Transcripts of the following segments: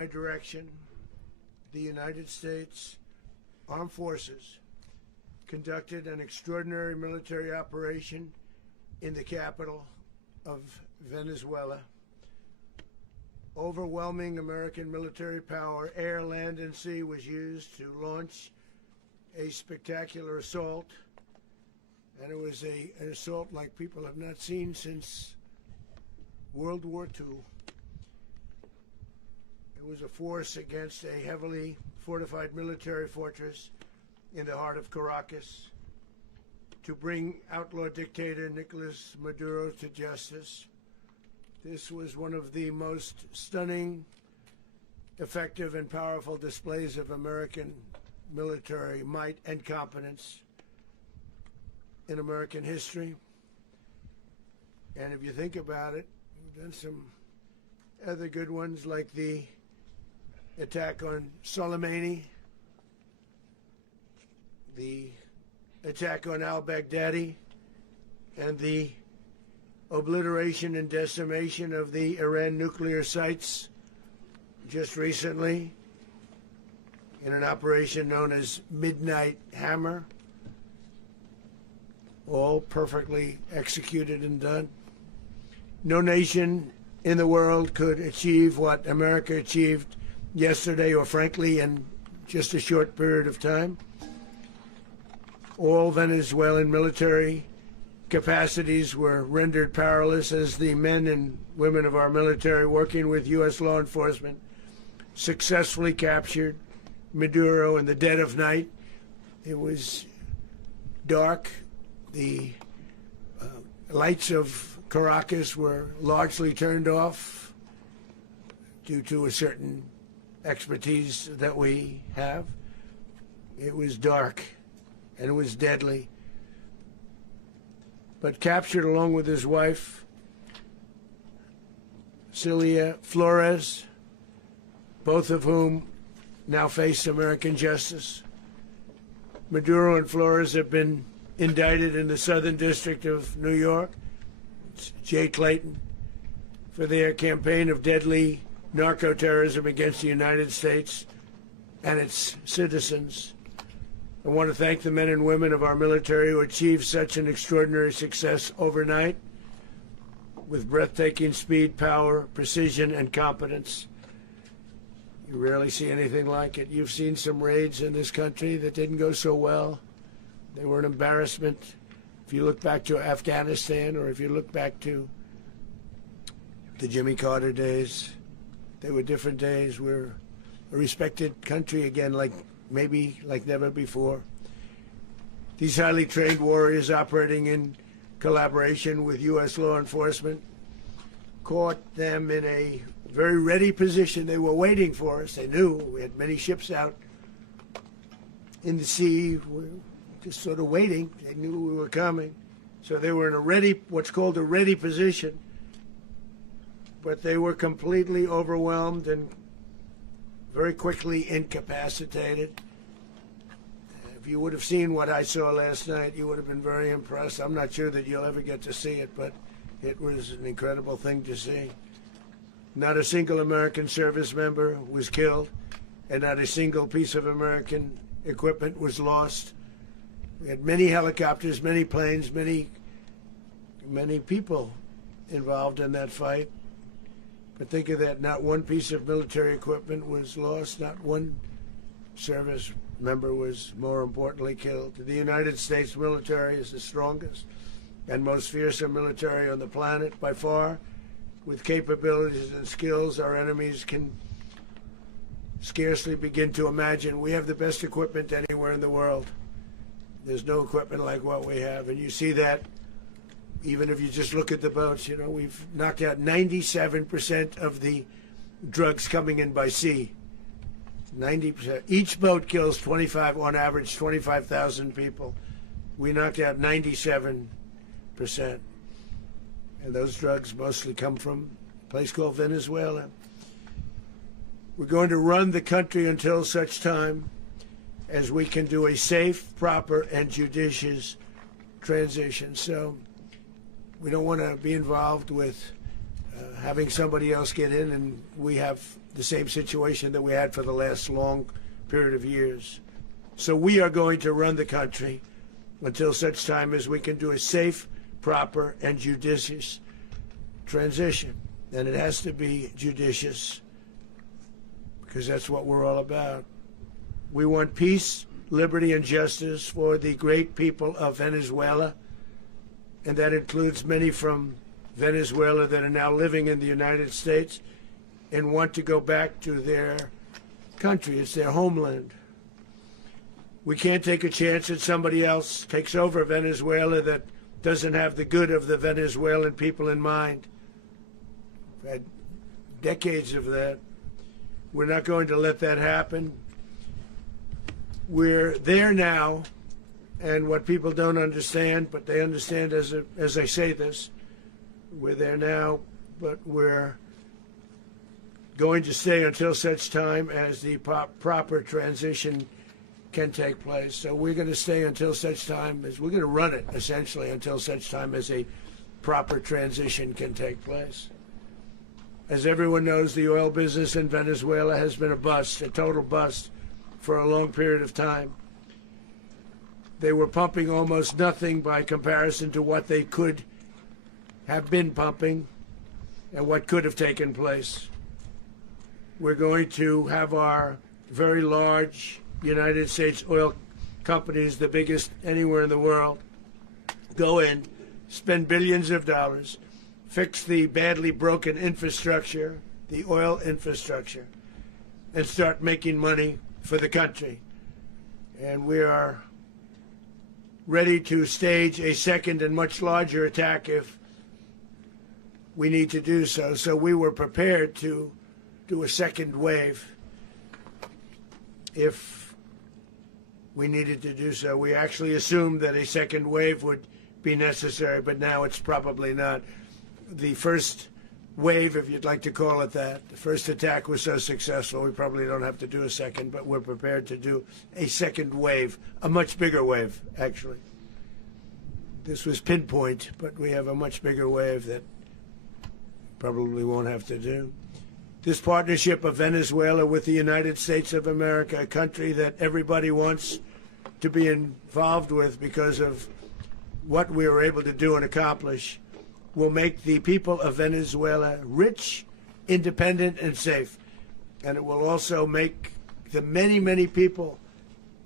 My direction, the United States Armed Forces conducted an extraordinary military operation in the capital of Venezuela. Overwhelming American military power, air, land, and sea, was used to launch a spectacular assault. And it was an assault like people have not seen since World War II. It was a force against a heavily fortified military fortress in the heart of Caracas to bring outlaw dictator Nicolás Maduro to justice. This was one of the most stunning, effective, and powerful displays of American military might and competence in American history. And if you think about it, we've done some other good ones, like the attack on Soleimani, the attack on al-Baghdadi, and the obliteration and decimation of the Iran nuclear sites just recently in an operation known as Midnight Hammer. All perfectly executed and done. No nation in the world could achieve what America achieved yesterday, or frankly in just a short period of time. All Venezuelan military capacities were rendered powerless as the men and women of our military, working with U.S. law enforcement, successfully captured Maduro in the dead of night. It was dark. The lights of Caracas were largely turned off due to a certain expertise that we have. It was dark and it was deadly. But captured along with his wife, Celia Flores, both of whom now face American justice. Maduro and Flores have been indicted in the Southern District of New York, Jay Clayton, for their campaign of deadly narco-terrorism against the United States and its citizens. I want to thank the men and women of our military who achieved such an extraordinary success overnight with breathtaking speed, power, precision, and competence. You rarely see anything like it. You've seen some raids in this country that didn't go so well. They were an embarrassment. If you look back to Afghanistan, or if you look back to the Jimmy Carter days, they were different days. We're a respected country again, maybe like never before. These highly trained warriors, operating in collaboration with U.S. law enforcement, caught them in a very ready position. They were waiting for us. They knew we had many ships out in the sea. We're just sort of waiting. They knew we were coming. So they were in a ready, what's called a ready position. But they were completely overwhelmed and very quickly incapacitated. If you would have seen what I saw last night, you would have been very impressed. I'm not sure that you'll ever get to see it, but it was an incredible thing to see. Not a single American service member was killed, and not a single piece of American equipment was lost. We had many helicopters, many planes, many people involved in that fight. But think of that, not one piece of military equipment was lost, not one service member was, more importantly, killed. The United States military is the strongest and most fearsome military on the planet by far, with capabilities and skills our enemies can scarcely begin to imagine. We have the best equipment anywhere in the world. There's no equipment like what we have, and you see that even if you just look at the boats. You know, we've knocked out 97% of the drugs coming in by sea. 90%. Each boat kills on average 25,000 people. We knocked out 97%. And those drugs mostly come from a place called Venezuela. We're going to run the country until such time as we can do a safe, proper, and judicious transition. So we don't want to be involved with having somebody else get in, and we have the same situation that we had for the last long period of years. So we are going to run the country until such time as we can do a safe, proper, and judicious transition. And it has to be judicious because that's what we're all about. We want peace, liberty, and justice for the great people of Venezuela, and that includes many from Venezuela that are now living in the United States and want to go back to their country. It's their homeland. We can't take a chance that somebody else takes over Venezuela that doesn't have the good of the Venezuelan people in mind. We've had decades of that. We're not going to let that happen. We're there now, and what people don't understand, but they understand as I say this, we're there now, but we're going to stay until such time as the proper transition can take place. So we're going to stay until such time as we're going to run it, essentially, until such time as a proper transition can take place. As everyone knows, the oil business in Venezuela has been a bust, a total bust, for a long period of time. They were pumping almost nothing by comparison to what they could have been pumping and what could have taken place. We're going to have our very large United States oil companies, the biggest anywhere in the world, go in, spend billions of dollars, fix the badly broken infrastructure, the oil infrastructure, and start making money for the country. And we are ready to stage a second and much larger attack if we need to do so. So we were prepared to do a second wave if we needed to do so. We actually assumed that a second wave would be necessary, but now it's probably not. The first wave, if you'd like to call it that, the first attack was so successful, we probably don't have to do a second, but we're prepared to do a second wave, a much bigger wave, actually. This was pinpoint, but we have a much bigger wave that probably won't have to do. This partnership of Venezuela with the United States of America, a country that everybody wants to be involved with because of what we were able to do and accomplish, will make the people of Venezuela rich, independent, and safe. And it will also make the many, many people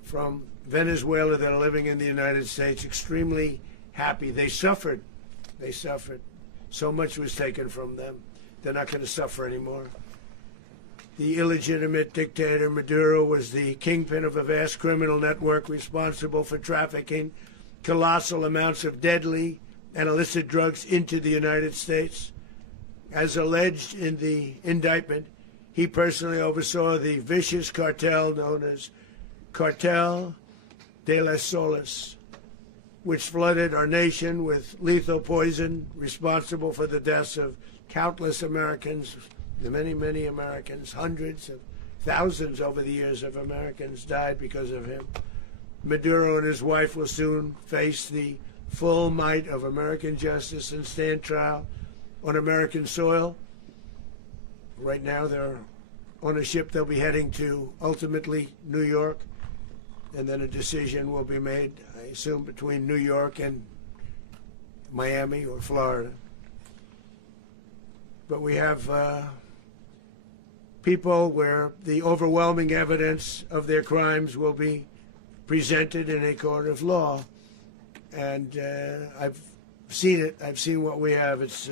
from Venezuela that are living in the United States extremely happy. They suffered. They suffered. So much was taken from them. They're not going to suffer anymore. The illegitimate dictator Maduro was the kingpin of a vast criminal network responsible for trafficking colossal amounts of deadly and illicit drugs into the United States. As alleged in the indictment, he personally oversaw the vicious cartel known as Cartel de las Solas, which flooded our nation with lethal poison, responsible for the deaths of countless Americans, the many, many Americans. Hundreds of thousands over the years of Americans died because of him. Maduro and his wife will soon face the full might of American justice and stand trial on American soil. Right now they're on a ship. They'll be heading to, ultimately, New York, and then a decision will be made, I assume, between New York and Miami or Florida. But we have people where the overwhelming evidence of their crimes will be presented in a court of law. And I've seen it. I've seen what we have. It's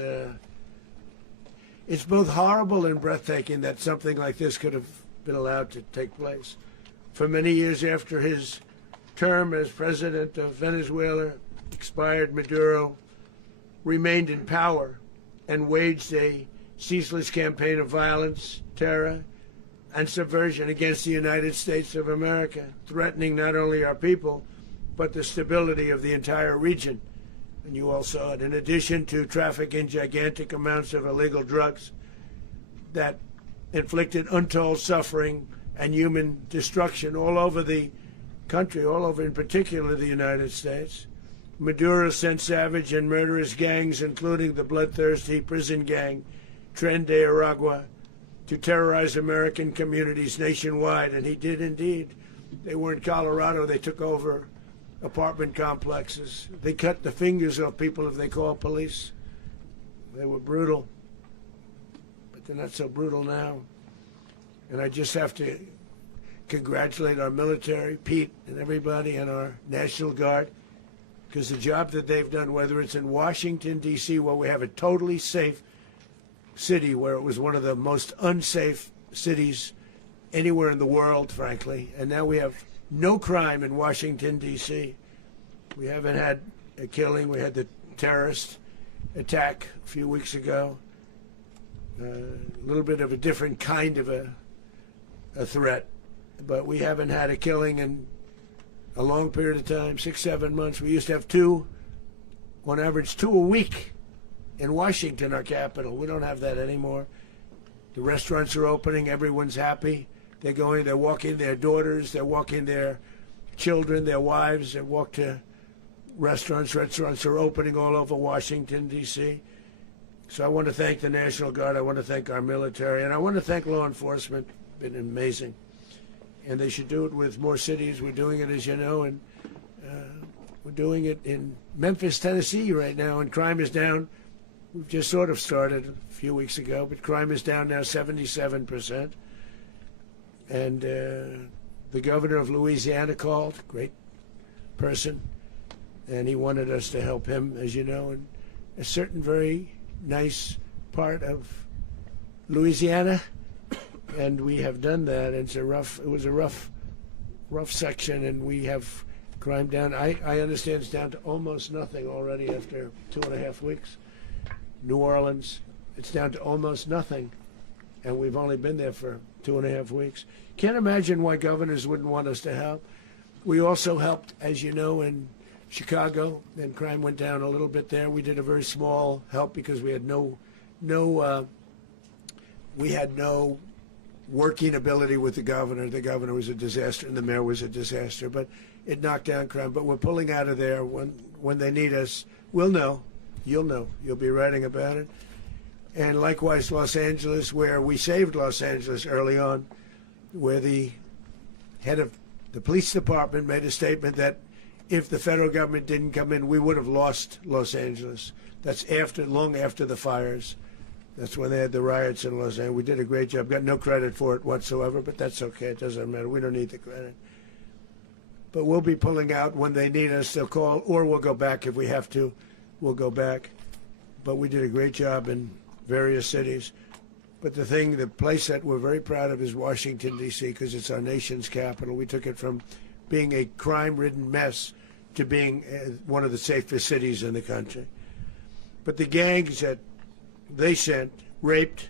both horrible and breathtaking that something like this could have been allowed to take place. For many years after his term as president of Venezuela expired, Maduro remained in power and waged a ceaseless campaign of violence, terror, and subversion against the United States of America, threatening not only our people, but the stability of the entire region. And you all saw it. In addition to trafficking gigantic amounts of illegal drugs that inflicted untold suffering and human destruction all over the country, all over in particular the United States, Maduro sent savage and murderous gangs, including the bloodthirsty prison gang Tren de Aragua, to terrorize American communities nationwide, and he did indeed. They were in Colorado. They took over apartment complexes. They cut the fingers off people if they called police. They were brutal, but they're not so brutal now. And I just have to congratulate our military, Pete and everybody, and our National Guard, because the job that they've done, whether it's in Washington, D.C., where we have a totally safe city, where it was one of the most unsafe cities anywhere in the world, frankly, and now we have no crime in Washington, D.C. We haven't had a killing. We had the terrorist attack a few weeks ago. A little bit of a different kind of a threat, but we haven't had a killing in a long period of time, 6-7 months. We used to have two, on average, 2 a week in Washington, our capital. We don't have that anymore. The restaurants are opening. Everyone's happy. They're walking their daughters. They're walking their children, their wives. They walk to restaurants. Restaurants are opening all over Washington, D.C. So I want to thank the National Guard. I want to thank our military. And I want to thank law enforcement. Been amazing. And they should do it with more cities. We're doing it, as you know, and we're doing it in Memphis, Tennessee right now, and crime is down. We've just sort of started a few weeks ago, but crime is down now 77%. And the governor of Louisiana called, great person, and he wanted us to help him, as you know, in a certain very nice part of Louisiana. And we have done that. It was a rough section, and we have crime down. I understand it's down to almost nothing already after 2.5 weeks. New Orleans, it's down to almost nothing, and we've only been there for 2.5 weeks. Can't imagine why governors wouldn't want us to help. We also helped, as you know, in Chicago, and crime went down a little bit there. We did a very small help because we had no working ability with the governor. The governor was a disaster, and the mayor was a disaster, but it knocked down crime. But we're pulling out of there when they need us. We'll know. You'll know. You'll be writing about it. And likewise, Los Angeles, where we saved Los Angeles early on, where the head of the police department made a statement that if the federal government didn't come in, we would have lost Los Angeles. That's long after the fires. That's when they had the riots in Los Angeles. We did a great job. Got no credit for it whatsoever, but that's okay. It doesn't matter. We don't need the credit. But we'll be pulling out when they need us. They'll call, or we'll go back if we have to. We'll go back. But we did a great job in various cities. But the place that we're very proud of is Washington, D.C., because it's our nation's capital. We took it from being a crime-ridden mess to being one of the safest cities in the country. But the gangs that they sent raped,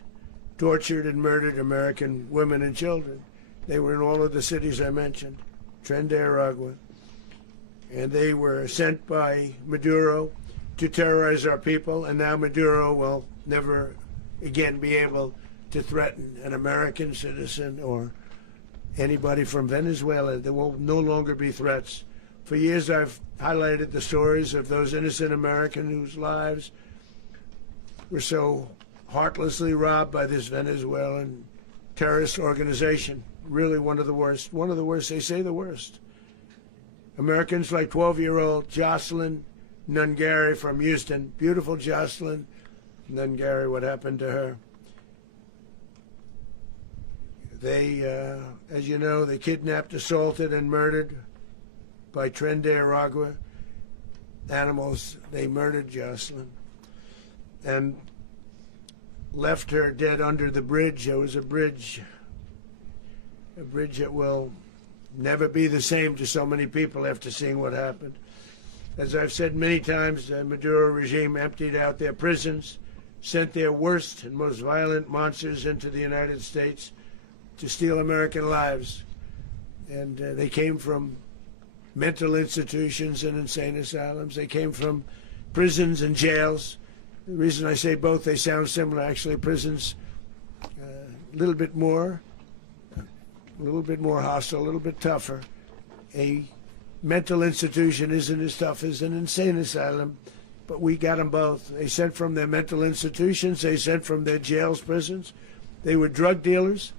tortured, and murdered American women and children. They were in all of the cities I mentioned, Tren Aragua, and they were sent by Maduro to terrorize our people, and now Maduro will never again be able to threaten an American citizen or anybody from Venezuela. There will no longer be threats. For years I've highlighted the stories of those innocent Americans whose lives were so heartlessly robbed by this Venezuelan terrorist organization. Really one of the worst. One of the worst. They say the worst. Americans like 12-year-old Jocelyn Nungary from Houston. Beautiful Jocelyn Nungary. What happened to her? They, as you know, they kidnapped, assaulted, and murdered by Tren Aragua animals. They murdered Jocelyn and left her dead under the bridge. There was a bridge that will never be the same to so many people after seeing what happened. As I've said many times, the Maduro regime emptied out their prisons, sent their worst and most violent monsters into the United States to steal American lives. And they came from mental institutions and insane asylums. They came from prisons and jails. The reason I say both, they sound similar. Actually, prisons a little bit more hostile, a little bit tougher. A mental institution isn't as tough as an insane asylum, but we got them both. They sent from their mental institutions, they sent from their jails, prisons, They were drug dealers.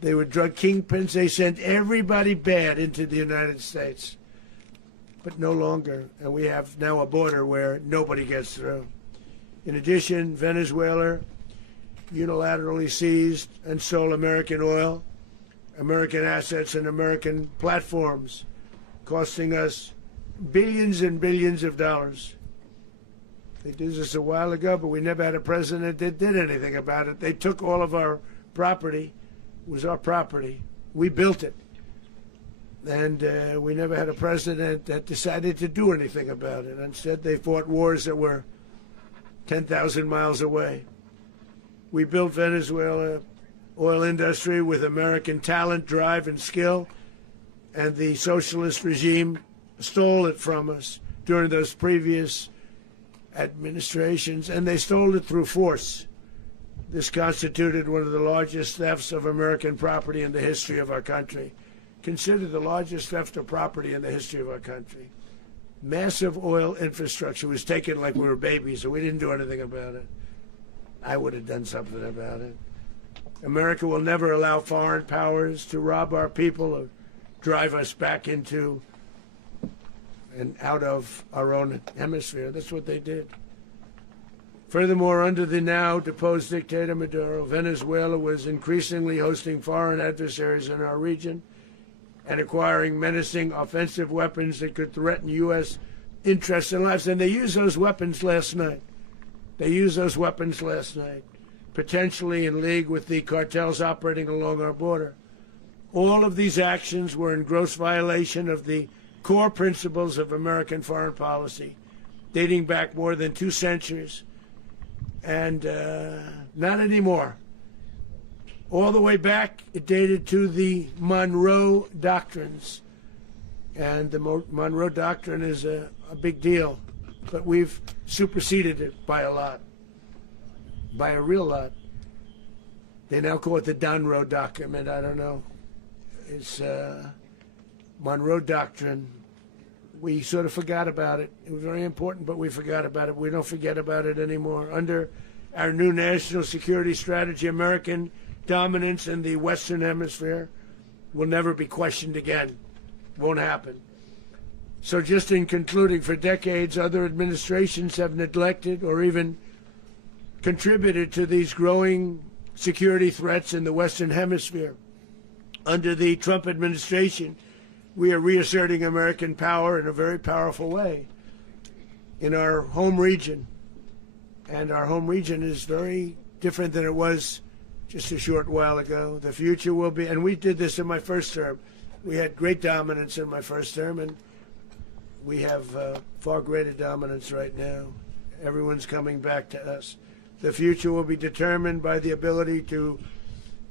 They were drug kingpins. They sent everybody bad into the United States. But no longer. And we have now a border where nobody gets through. In addition, Venezuela unilaterally seized and stole American oil, American assets, and American platforms, costing us billions and billions of dollars. They did this a while ago, but we never had a president that did anything about it. They took all of our property. It was our property. We built it. And we never had a president that decided to do anything about it. Instead, they fought wars that were 10,000 miles away. We built Venezuela oil industry with American talent, drive, and skill, and the socialist regime stole it from us during those previous administrations, and they stole it through force. This constituted one of the largest thefts of American property in the history of our country. Considered the largest theft of property in the history of our country. Massive oil infrastructure was taken like we were babies, and we didn't do anything about it. I would have done something about it. America will never allow foreign powers to rob our people or drive us back into and out of our own hemisphere. That's what they did. Furthermore, under the now deposed dictator Maduro, Venezuela was increasingly hosting foreign adversaries in our region and acquiring menacing offensive weapons that could threaten U.S. interests and lives. And they used those weapons last night. Potentially in league with the cartels operating along our border. All of these actions were in gross violation of the core principles of American foreign policy, dating back more than 2 centuries. And not anymore. All the way back, it dated to the Monroe Doctrines. And the Monroe Doctrine is a big deal. But we've superseded it by a lot. By a real lot. They now call it the Monroe Document. I don't know. It's Monroe Doctrine. We sort of forgot about it. It was very important, but we forgot about it. We don't forget about it anymore. Under our new national security strategy, American dominance in the Western Hemisphere will never be questioned again. Won't happen. So just in concluding, for decades, other administrations have neglected or even contributed to these growing security threats in the Western Hemisphere. Under the Trump administration, we are reasserting American power in a very powerful way in our home region. And our home region is very different than it was just a short while ago. The future will be, and we did this in my first term. We had great dominance in my first term, and we have far greater dominance right now. Everyone's coming back to us. The future will be determined by the ability to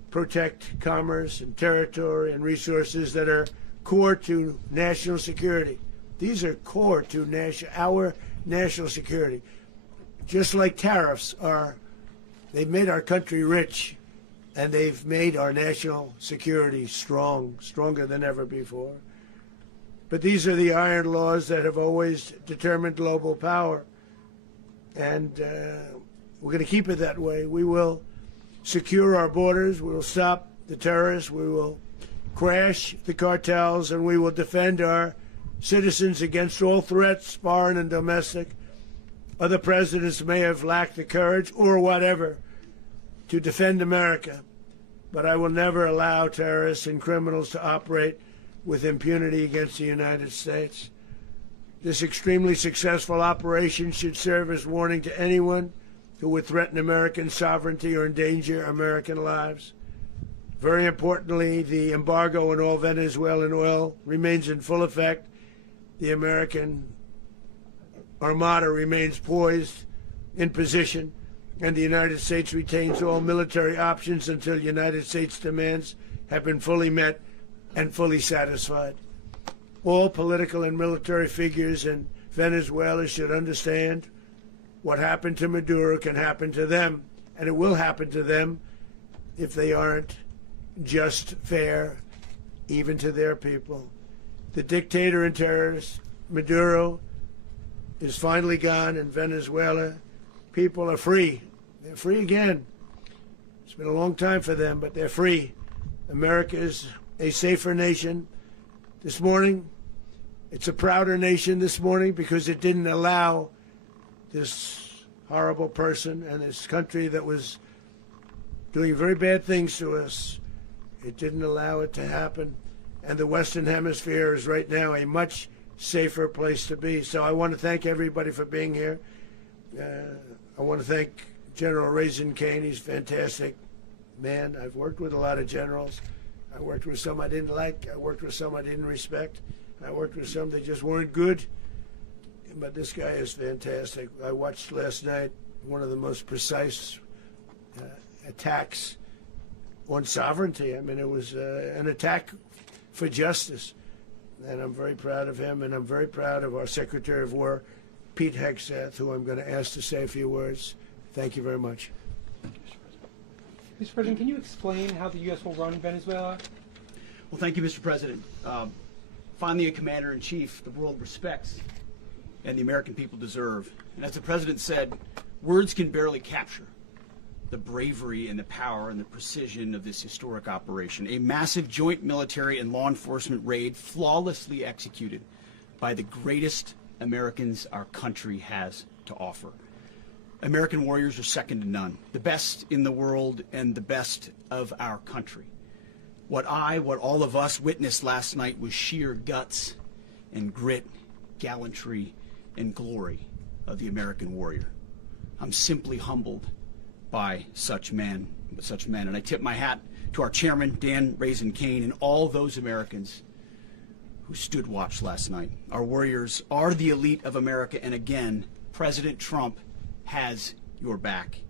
protect commerce and territory and resources that are core to national security. These are core to our national security. Just like tariffs are, they've made our country rich, and they've made our national security strong, stronger than ever before. But these are the iron laws that have always determined global power. And we're going to keep it that way. We will secure our borders. We will stop the terrorists. We will crash the cartels, and we will defend our citizens against all threats, foreign and domestic. Other presidents may have lacked the courage or whatever to defend America, but I will never allow terrorists and criminals to operate with impunity against the United States. This extremely successful operation should serve as warning to anyone who would threaten American sovereignty or endanger American lives. Very importantly, the embargo on all Venezuelan oil remains in full effect. The American Armada remains poised in position, and the United States retains all military options until United States demands have been fully met and fully satisfied. All political and military figures in Venezuela should understand what happened to Maduro can happen to them, and it will happen to them if they aren't just fair even to their people. The dictator and terrorist Maduro is finally gone in Venezuela. People are free. They're free again. It's been a long time for them, but they're free. America is a safer nation. This morning, it's a prouder nation this morning because it didn't allow this horrible person and this country that was doing very bad things to us. It didn't allow it to happen. And the Western Hemisphere is right now a much safer place to be. So I want to thank everybody for being here. I want to thank General Raisin Kane. He's a fantastic man. I've worked with a lot of generals. I worked with some I didn't like. I worked with some I didn't respect. I worked with some that just weren't good. But this guy is fantastic. I watched last night one of the most precise attacks on sovereignty. I mean, it was an attack for justice. And I'm very proud of him, and I'm very proud of our Secretary of War, Pete Hegseth, who I'm going to ask to say a few words. Thank you very much. Mr. President, can you explain how the U.S. will run Venezuela? Well, thank you, Mr. President. Finally, a commander-in-chief the world respects and the American people deserve. And as the President said, words can barely capture the bravery and the power and the precision of this historic operation. A massive joint military and law enforcement raid flawlessly executed by the greatest Americans our country has to offer. American warriors are second to none, the best in the world and the best of our country. What all of us witnessed last night was sheer guts and grit, gallantry and glory of the American warrior. I'm simply humbled by such men. And I tip my hat to our chairman, Dan Raisin Kane, and all those Americans who stood watch last night. Our warriors are the elite of America, and again, President Trump has your back.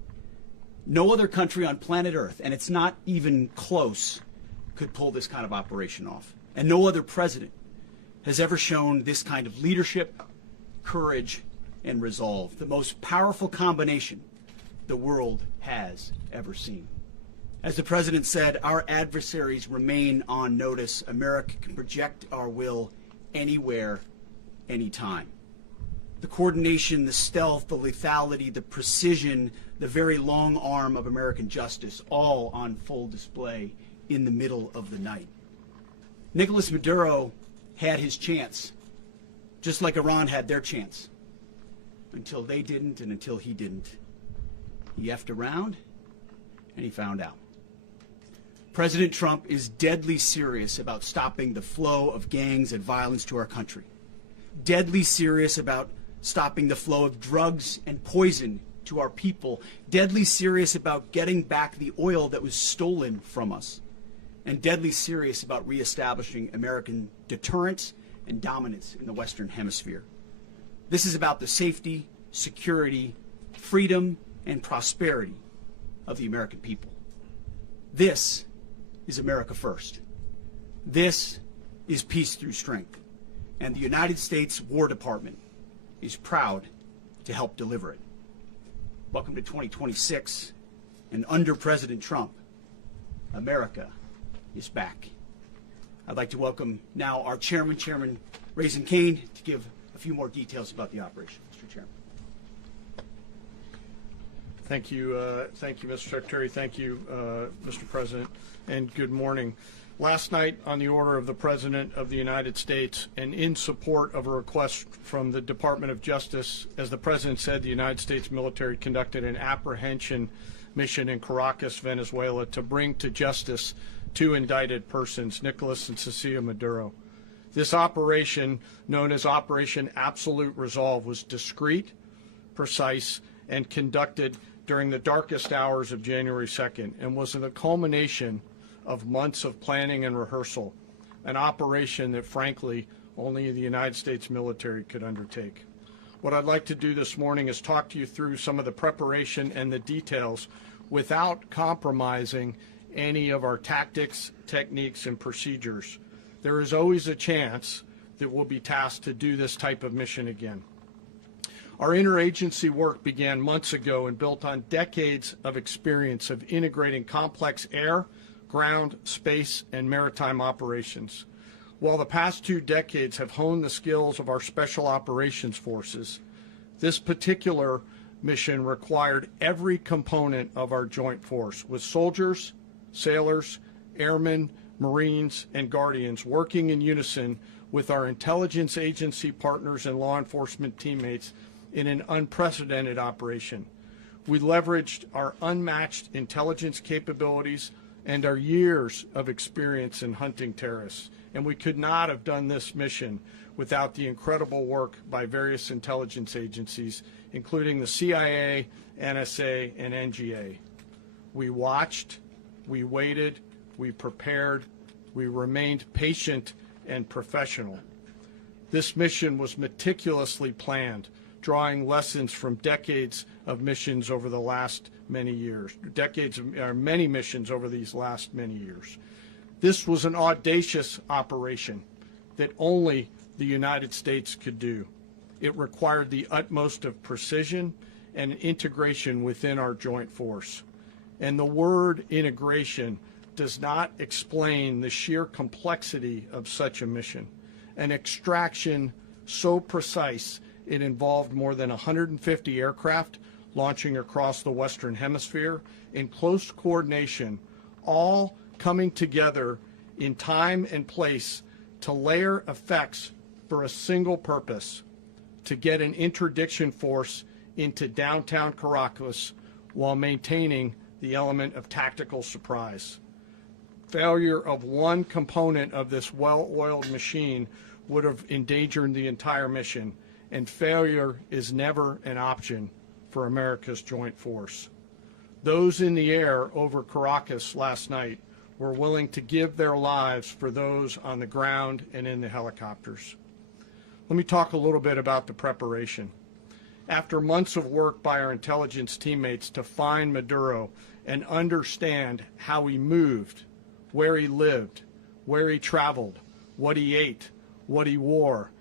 No other country on planet Earth, and it's not even close, could pull this kind of operation off. And no other president has ever shown this kind of leadership, courage, and resolve. The most powerful combination the world has ever seen. As the President said, our adversaries remain on notice. America can project our will anywhere, anytime. The coordination, the stealth, the lethality, the precision, the very long arm of American justice, all on full display in the middle of the night. Nicolás Maduro had his chance, just like Iran had their chance, until they didn't and until he didn't. He effed around and he found out. President Trump is deadly serious about stopping the flow of gangs and violence to our country. Deadly serious about stopping the flow of drugs and poison to our people. Deadly serious about getting back the oil that was stolen from us. And deadly serious about reestablishing American deterrence and dominance in the Western Hemisphere. This is about the safety, security, freedom, and prosperity of the American people. This is America first. This is peace through strength. And the United States War Department is proud to help deliver it. Welcome to 2026, and under President Trump, America is back. I'd like to welcome now our chairman, Chairman Raisin Kane, to give a few more details about the operation. Mr. Chairman. Thank you, Mr. Secretary. Thank you, Mr. President, and good morning. Last night, on the order of the President of the United States and in support of a request from the Department of Justice, as the President said, the United States military conducted an apprehension mission in Caracas, Venezuela, to bring to justice two indicted persons, Nicolás and Cecilia Maduro. This operation, known as Operation Absolute Resolve, was discreet, precise, and conducted during the darkest hours of January 2nd and was the culmination of months of planning and rehearsal, an operation that, frankly, only the United States military could undertake. What I'd like to do this morning is talk to you through some of the preparation and the details without compromising any of our tactics, techniques, and procedures. There is always a chance that we'll be tasked to do this type of mission again. Our interagency work began months ago and built on decades of experience of integrating complex air, ground, space, and maritime operations. While the past 2 decades have honed the skills of our special operations forces, this particular mission required every component of our joint force, with soldiers, sailors, airmen, Marines, and Guardians working in unison with our intelligence agency partners and law enforcement teammates in an unprecedented operation. We leveraged our unmatched intelligence capabilities and our years of experience in hunting terrorists, and we could not have done this mission without the incredible work by various intelligence agencies, including the CIA, NSA, and NGA. We watched, we waited, we prepared, we remained patient and professional. This mission was meticulously planned, drawing lessons from decades of missions over the last many years, many missions over these last many years. This was an audacious operation that only the United States could do. It required the utmost of precision and integration within our joint force. And the word integration does not explain the sheer complexity of such a mission. An extraction so precise it involved more than 150 aircraft launching across the Western Hemisphere in close coordination, all coming together in time and place to layer effects for a single purpose: to get an interdiction force into downtown Caracas while maintaining the element of tactical surprise. Failure of one component of this well-oiled machine would have endangered the entire mission, and failure is never an option for America's joint force. Those in the air over Caracas last night were willing to give their lives for those on the ground and in the helicopters. Let me talk a little bit about the preparation. After months of work by our intelligence teammates to find Maduro and understand how he moved, where he lived, where he traveled, what he ate, what he wore,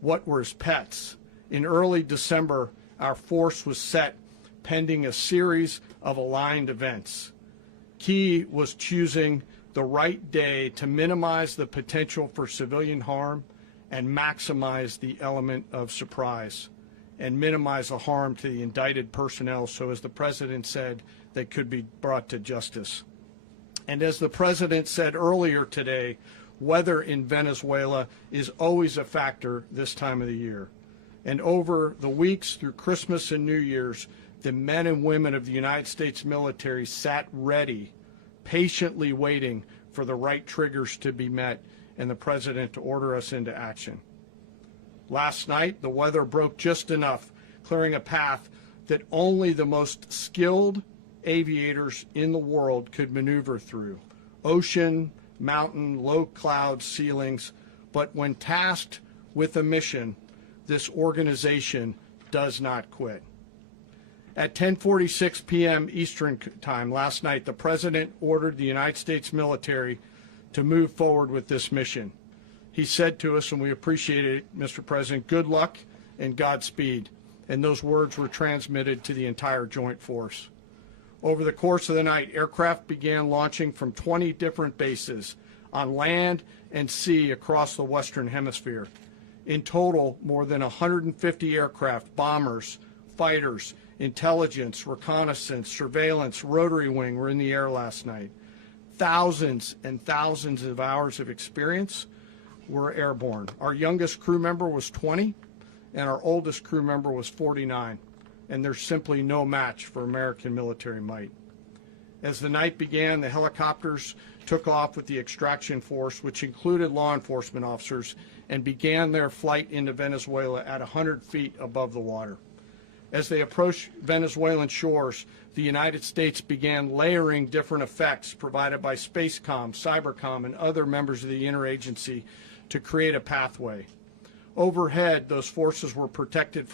what were his pets, in early December, our force was set pending a series of aligned events. Key was choosing the right day to minimize the potential for civilian harm and maximize the element of surprise, and minimize the harm to the indicted personnel, so as the President said, they could be brought to justice. And as the President said earlier today, weather in Venezuela is always a factor this time of the year. And over the weeks through Christmas and New Year's, the men and women of the United States military sat ready, patiently waiting for the right triggers to be met and the President to order us into action. Last night, the weather broke just enough, clearing a path that only the most skilled aviators in the world could maneuver through. Ocean, mountain, low cloud ceilings, but when tasked with a mission, this organization does not quit. At 10:46 p.m. Eastern Time last night, the President ordered the United States military to move forward with this mission. He said to us, and we appreciate it, Mr. President, good luck and Godspeed. And those words were transmitted to the entire joint force. Over the course of the night, aircraft began launching from 20 different bases on land and sea across the Western Hemisphere. In total, more than 150 aircraft, bombers, fighters, intelligence, reconnaissance, surveillance, rotary wing were in the air last night. Thousands and thousands of hours of experience were airborne. Our youngest crew member was 20, and our oldest crew member was 49, and there's simply no match for American military might. As the night began, the helicopters took off with the extraction force, which included law enforcement officers, and began their flight into Venezuela at 100 feet above the water. As they approached Venezuelan shores, the United States began layering different effects provided by Spacecom, Cybercom, and other members of the interagency to create a pathway. Overhead, those forces were protected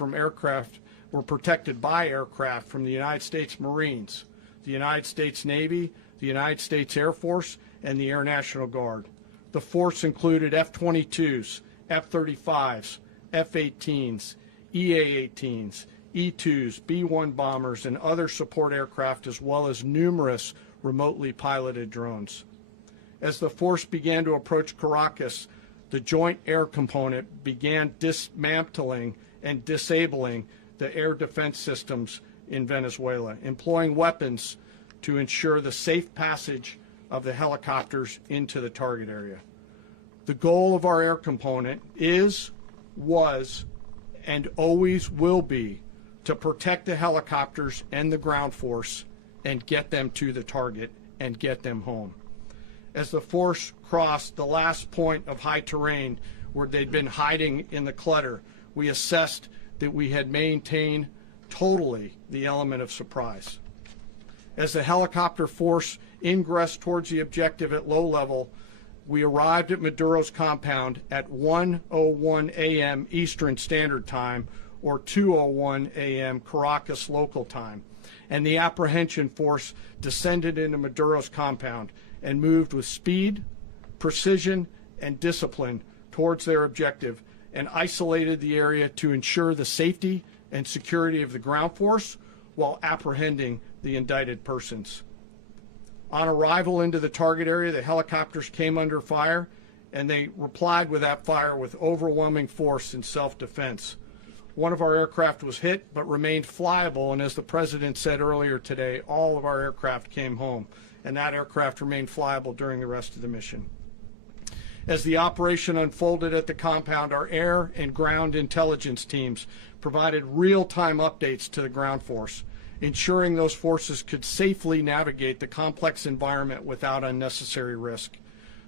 by aircraft from the United States Marines, the United States Navy, the United States Air Force, and the Air National Guard. The force included F-22s, F-35s, F-18s, EA-18s, E-2s, B-1 bombers, and other support aircraft, as well as numerous remotely piloted drones. As the force began to approach Caracas, the Joint Air Component began dismantling and disabling the air defense systems in Venezuela, employing weapons to ensure the safe passage of the helicopters into the target area. The goal of our air component is, was, and always will be to protect the helicopters and the ground force and get them to the target and get them home. As the force crossed the last point of high terrain where they'd been hiding in the clutter, we assessed that we had maintained totally the element of surprise. As the helicopter force ingressed towards the objective at low level, we arrived at Maduro's compound at 1:01 a.m. Eastern Standard Time, or 2:01 a.m. Caracas local time, and the apprehension force descended into Maduro's compound and moved with speed, precision, and discipline towards their objective, and isolated the area to ensure the safety and security of the ground force while apprehending the indicted persons. On arrival into the target area, the helicopters came under fire, and they replied with that fire with overwhelming force in self-defense. One of our aircraft was hit but remained flyable, and as the President said earlier today, all of our aircraft came home, and that aircraft remained flyable during the rest of the mission. As the operation unfolded at the compound, our air and ground intelligence teams provided real-time updates to the ground force, ensuring those forces could safely navigate the complex environment without unnecessary risk.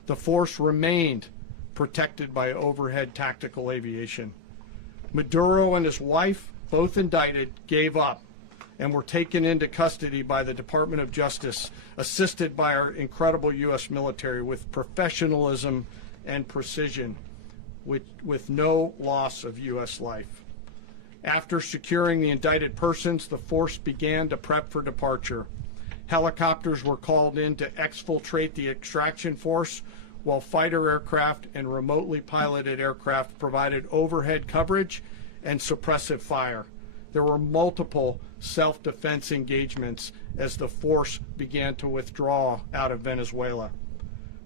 The force remained protected by overhead tactical aviation. Maduro and his wife, both indicted, gave up and were taken into custody by the Department of Justice, assisted by our incredible U.S. military with professionalism and precision, with no loss of U.S. life. After securing the indicted persons, the force began to prep for departure. Helicopters were called in to exfiltrate the extraction force, while fighter aircraft and remotely piloted aircraft provided overhead coverage and suppressive fire. There were multiple self-defense engagements as the force began to withdraw out of Venezuela.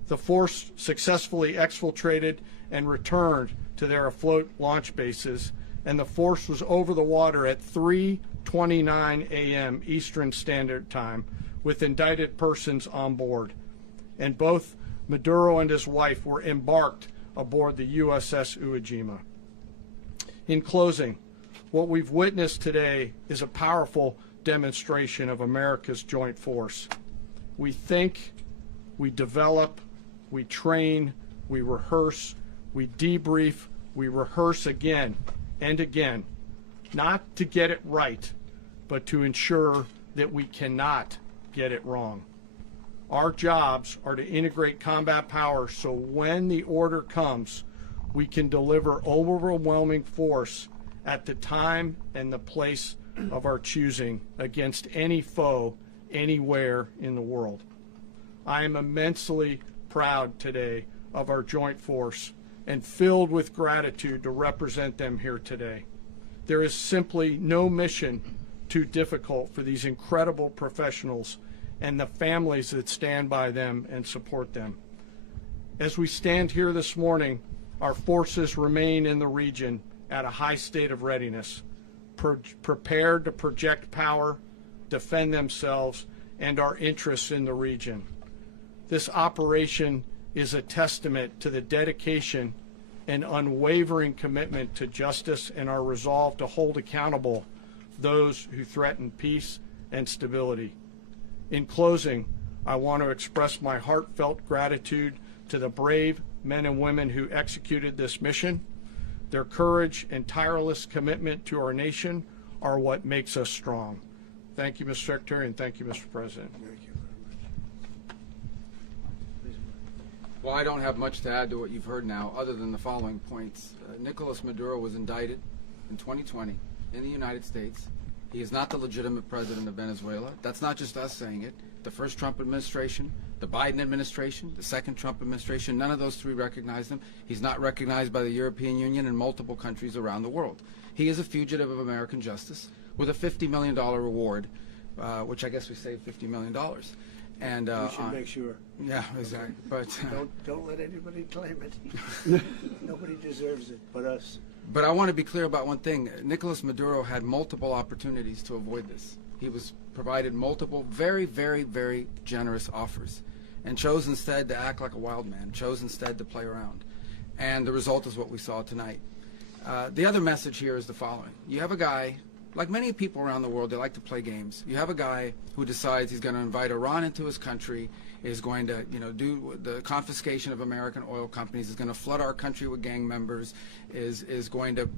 The force successfully exfiltrated and returned to their afloat launch bases, and the force was over the water at 3:29 a.m. Eastern Standard Time with indicted persons on board, and both Maduro and his wife were embarked aboard the USS Iwo Jima. In closing, what we've witnessed today is a powerful demonstration of America's joint force. We think, we develop, we train, we rehearse, we debrief, we rehearse again and again, not to get it right, but to ensure that we cannot get it wrong. Our jobs are to integrate combat power so when the order comes, we can deliver overwhelming force at the time and the place of our choosing against any foe anywhere in the world. I am immensely proud today of our joint force and filled with gratitude to represent them here today. There is simply no mission too difficult for these incredible professionals and the families that stand by them and support them. As we stand here this morning, our forces remain in the region at a high state of readiness, prepared to project power, defend themselves, and our interests in the region. This operation is a testament to the dedication and unwavering commitment to justice and our resolve to hold accountable those who threaten peace and stability. In closing, I want to express my heartfelt gratitude to the brave men and women who executed this mission. Their courage and tireless commitment to our nation are what makes us strong. Thank you, Mr. Secretary, and thank you, Mr. President. Thank you very much. Well, I don't have much to add to what you've heard now, other than the following points. Nicolás Maduro was indicted in 2020 in the United States. He is not the legitimate president of Venezuela. That's not just us saying it. The first Trump administration, the Biden administration, the second Trump administration, none of those three recognized him. He's not recognized by the European Union and multiple countries around the world. He is a fugitive of American justice with a $50 million reward, which I guess we saved $50 million. And We should make sure. yeah, exactly. But Don't let anybody claim it. Nobody deserves it but us. But I want to be clear about one thing. Nicolás Maduro had multiple opportunities to avoid this. He was provided multiple very, very, very generous offers and chose instead to act like a wild man, chose instead to play around. And the result is what we saw tonight. The other message here is the following. You have a guy, like many people around the world, they like to play games. You have a guy who decides he's going to invite Iran into his country, is going to, do the confiscation of American oil companies, is going to flood our country with gang members, is going to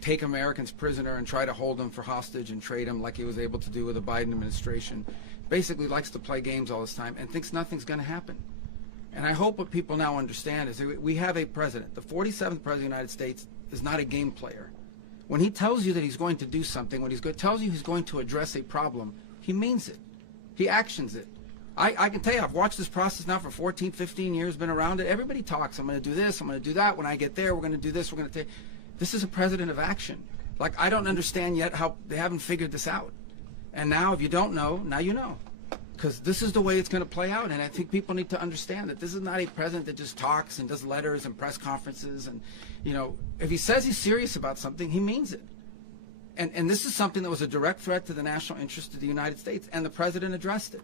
take Americans prisoner and try to hold them for hostage and trade them like he was able to do with the Biden administration. Basically likes to play games all this time and thinks nothing's going to happen. And I hope what people now understand is that we have a president. The 47th president of the United States is not a game player. When he tells you that he's going to do something, when tells you he's going to address a problem, he means it. He actions it. I can tell you, I've watched this process now for 14, 15 years, been around it. Everybody talks. I'm going to do this. I'm going to do that. When I get there, we're going to do this. We're going to take. This is a president of action. Like, I don't understand yet how they haven't figured this out. And now, if you don't know, now you know. Because this is the way it's going to play out. And I think people need to understand that this is not a president that just talks and does letters and press conferences. And, if he says he's serious about something, he means it. And this is something that was a direct threat to the national interest of the United States. And the president addressed it.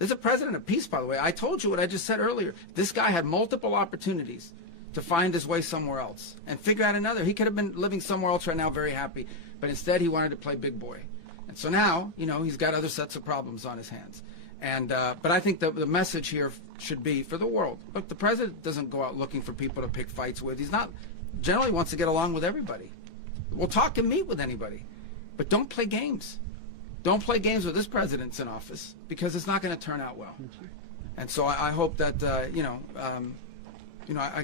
This is a president of peace, by the way. I told you what I just said earlier. This guy had multiple opportunities to find his way somewhere else and figure out another. He could have been living somewhere else right now very happy. But instead, he wanted to play big boy. And so now, he's got other sets of problems on his hands. And but I think the message here should be for the world. Look, the president doesn't go out looking for people to pick fights with. He's not generally wants to get along with everybody. We'll talk and meet with anybody. But don't play games. Don't play games with this president's in office because it's not going to turn out well. And so I hope that, I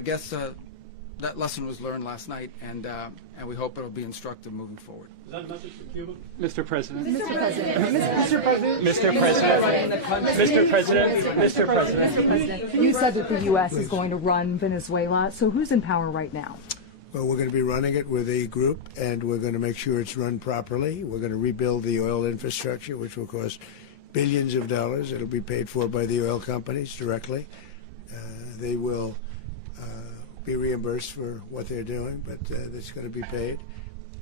guess that lesson was learned last night, and we hope it'll be instructive moving forward. Is that a message for Cuba? Mr. President. Mr. President. Mr. President. Mr. President. Mr. President. Mr. President. You said that the U.S. is going to run Venezuela. So who's in power right now? Well, we're going to be running it with a group, and we're going to make sure it's run properly. We're going to rebuild the oil infrastructure, which will cost billions of dollars. It'll be paid for by the oil companies directly. They will be reimbursed for what they're doing, but it's going to be paid.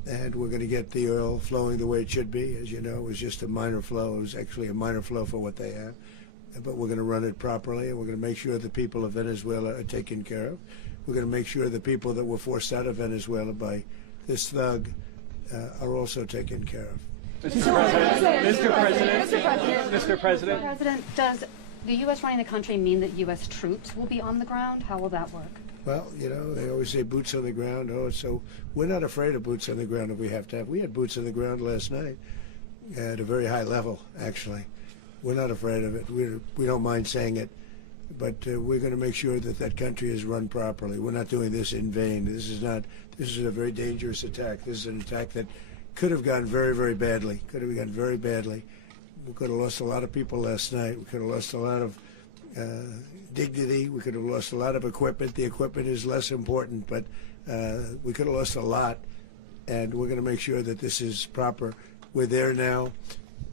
And we're going to get the oil flowing the way it should be. As you know, it was just a minor flow. It was actually a minor flow for what they have. But we're going to run it properly, and we're going to make sure the people of Venezuela are taken care of. We're going to make sure the people that were forced out of Venezuela by this thug are also taken care of. Mr. President. Mr. President. Mr. President. Mr. President. President, does the U.S. running the country mean that U.S. troops will be on the ground? How will that work? Well, they always say boots on the ground. So we're not afraid of boots on the ground if we have to have. We had boots on the ground last night at a very high level, actually. We're not afraid of it. We don't mind saying it. But we're going to make sure that that country is run properly. We're not doing this in vain. This is a very dangerous attack. This is an attack that could have gone very, very badly. Could have gone very badly. We could have lost a lot of people last night. We could have lost a lot of dignity. We could have lost a lot of equipment. The equipment is less important, but we could have lost a lot. And we're going to make sure that this is proper. We're there now.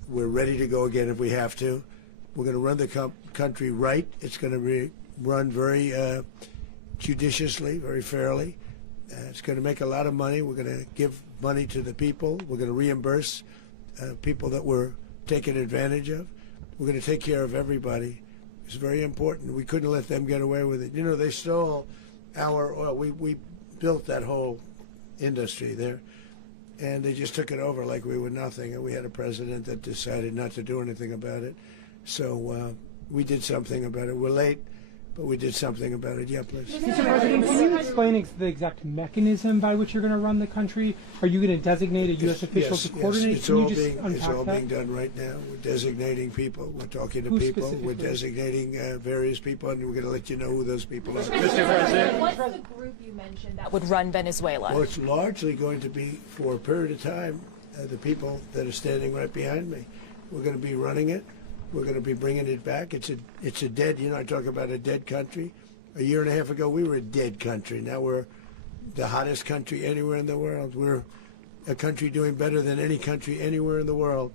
We're ready to go again if we have to. We're going to run the country right. It's going to be run very judiciously, very fairly. It's going to make a lot of money. We're going to give money to the people. We're going to reimburse people that were taken advantage of. We're going to take care of everybody. It's very important. We couldn't let them get away with it. They stole our oil. We built that whole industry there, and they just took it over like we were nothing. And we had a president that decided not to do anything about it. So we did something about it. We're late, but we did something about it. Yeah, please. Mr. President, can you explain the exact mechanism by which you're going to run the country? Are you going to designate a U.S. official to coordinate? It's all being done right now. We're designating people. We're talking to people. We're designating various people, and we're going to let you know who those people are. Mr. President. What's the group you mentioned that would run Venezuela? Well, it's largely going to be, for a period of time, the people that are standing right behind me. We're going to be running it. We're going to be bringing it back. It's a dead, I talk about a dead country. A year and a half ago, we were a dead country. Now we're the hottest country anywhere in the world. We're a country doing better than any country anywhere in the world.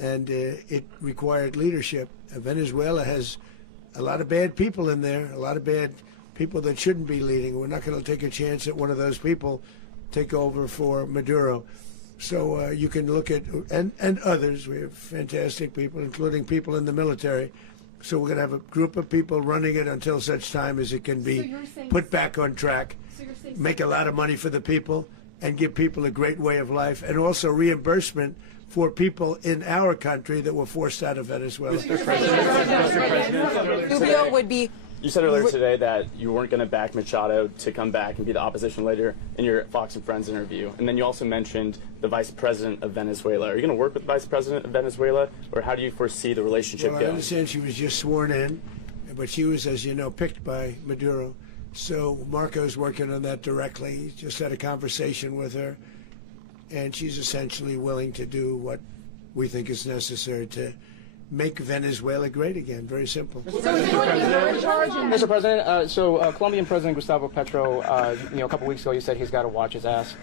And it required leadership. Venezuela has a lot of bad people in there, a lot of bad people that shouldn't be leading. We're not going to take a chance that one of those people take over for Maduro. So you can look at, and others, we have fantastic people, including people in the military. So we're going to have a group of people running it until such time as it can be put back on track, make a lot of money for the people, and give people a great way of life, and also reimbursement for people in our country that were forced out of Venezuela. Mr. President, Rubio would be. you said earlier today that you weren't going to back Machado to come back and be the opposition leader in your Fox and Friends interview. And then you also mentioned the vice president of Venezuela. Are you going to work with the vice president of Venezuela, or how do you foresee the relationship Well, going? I understand she was just sworn in, but she was, as you know, picked by Maduro. So Marco's working on that directly. He just had a conversation with her, and she's essentially willing to do what we think is necessary to make Venezuela great again. Very simple. Mr. President, Colombian President Gustavo Petro, a couple weeks ago, he said he's got to watch his ass.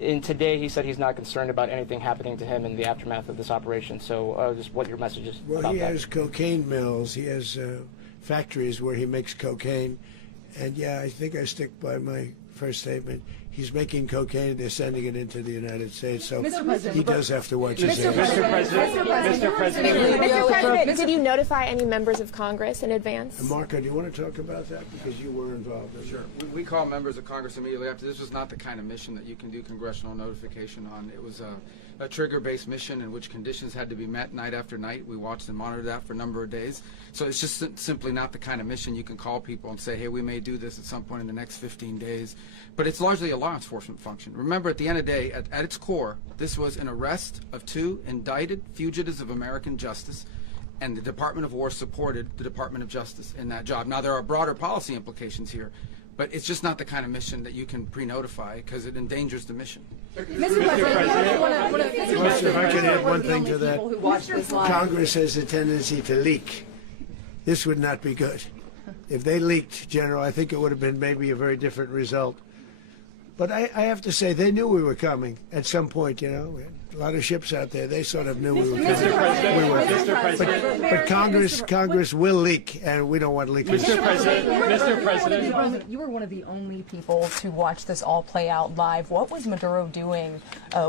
And today he said he's not concerned about anything happening to him in the aftermath of this operation. So just what your message is Well, about he that. has cocaine mills. He has factories where he makes cocaine. And yeah, I think I stick by my first statement. He's making cocaine. They're sending it into the United States. So he does have to watch his ass. Mr. President, Did you notify any members of Congress in advance? Marco, do you want to talk about that? Because you were involved in it. Sure. We call members of Congress immediately after. This was not the kind of mission that you can do congressional notification on. It was a trigger-based mission in which conditions had to be met night after night. We watched and monitored that for a number of days. So it's just simply not the kind of mission you can call people and say, hey, we may do this at some point in the next 15 days. But it's largely a law enforcement function. Remember, at the end of the day, at its core, this was an arrest of 2 indicted fugitives of American justice, and the Department of War supported the Department of Justice in that job. Now, there are broader policy implications here, but it's just not the kind of mission that you can pre-notify because it endangers the mission. If I can add one thing to that, Congress has a tendency to leak. This would not be good. If they leaked, General, I think it would have been maybe a very different result. But I have to say, they knew we were coming at some point, We had a lot of ships out there. They sort of knew we were coming. But Congress will leak, and we don't want leakage. Mr. President, You were one of the only people to watch this all play out live. What was Maduro doing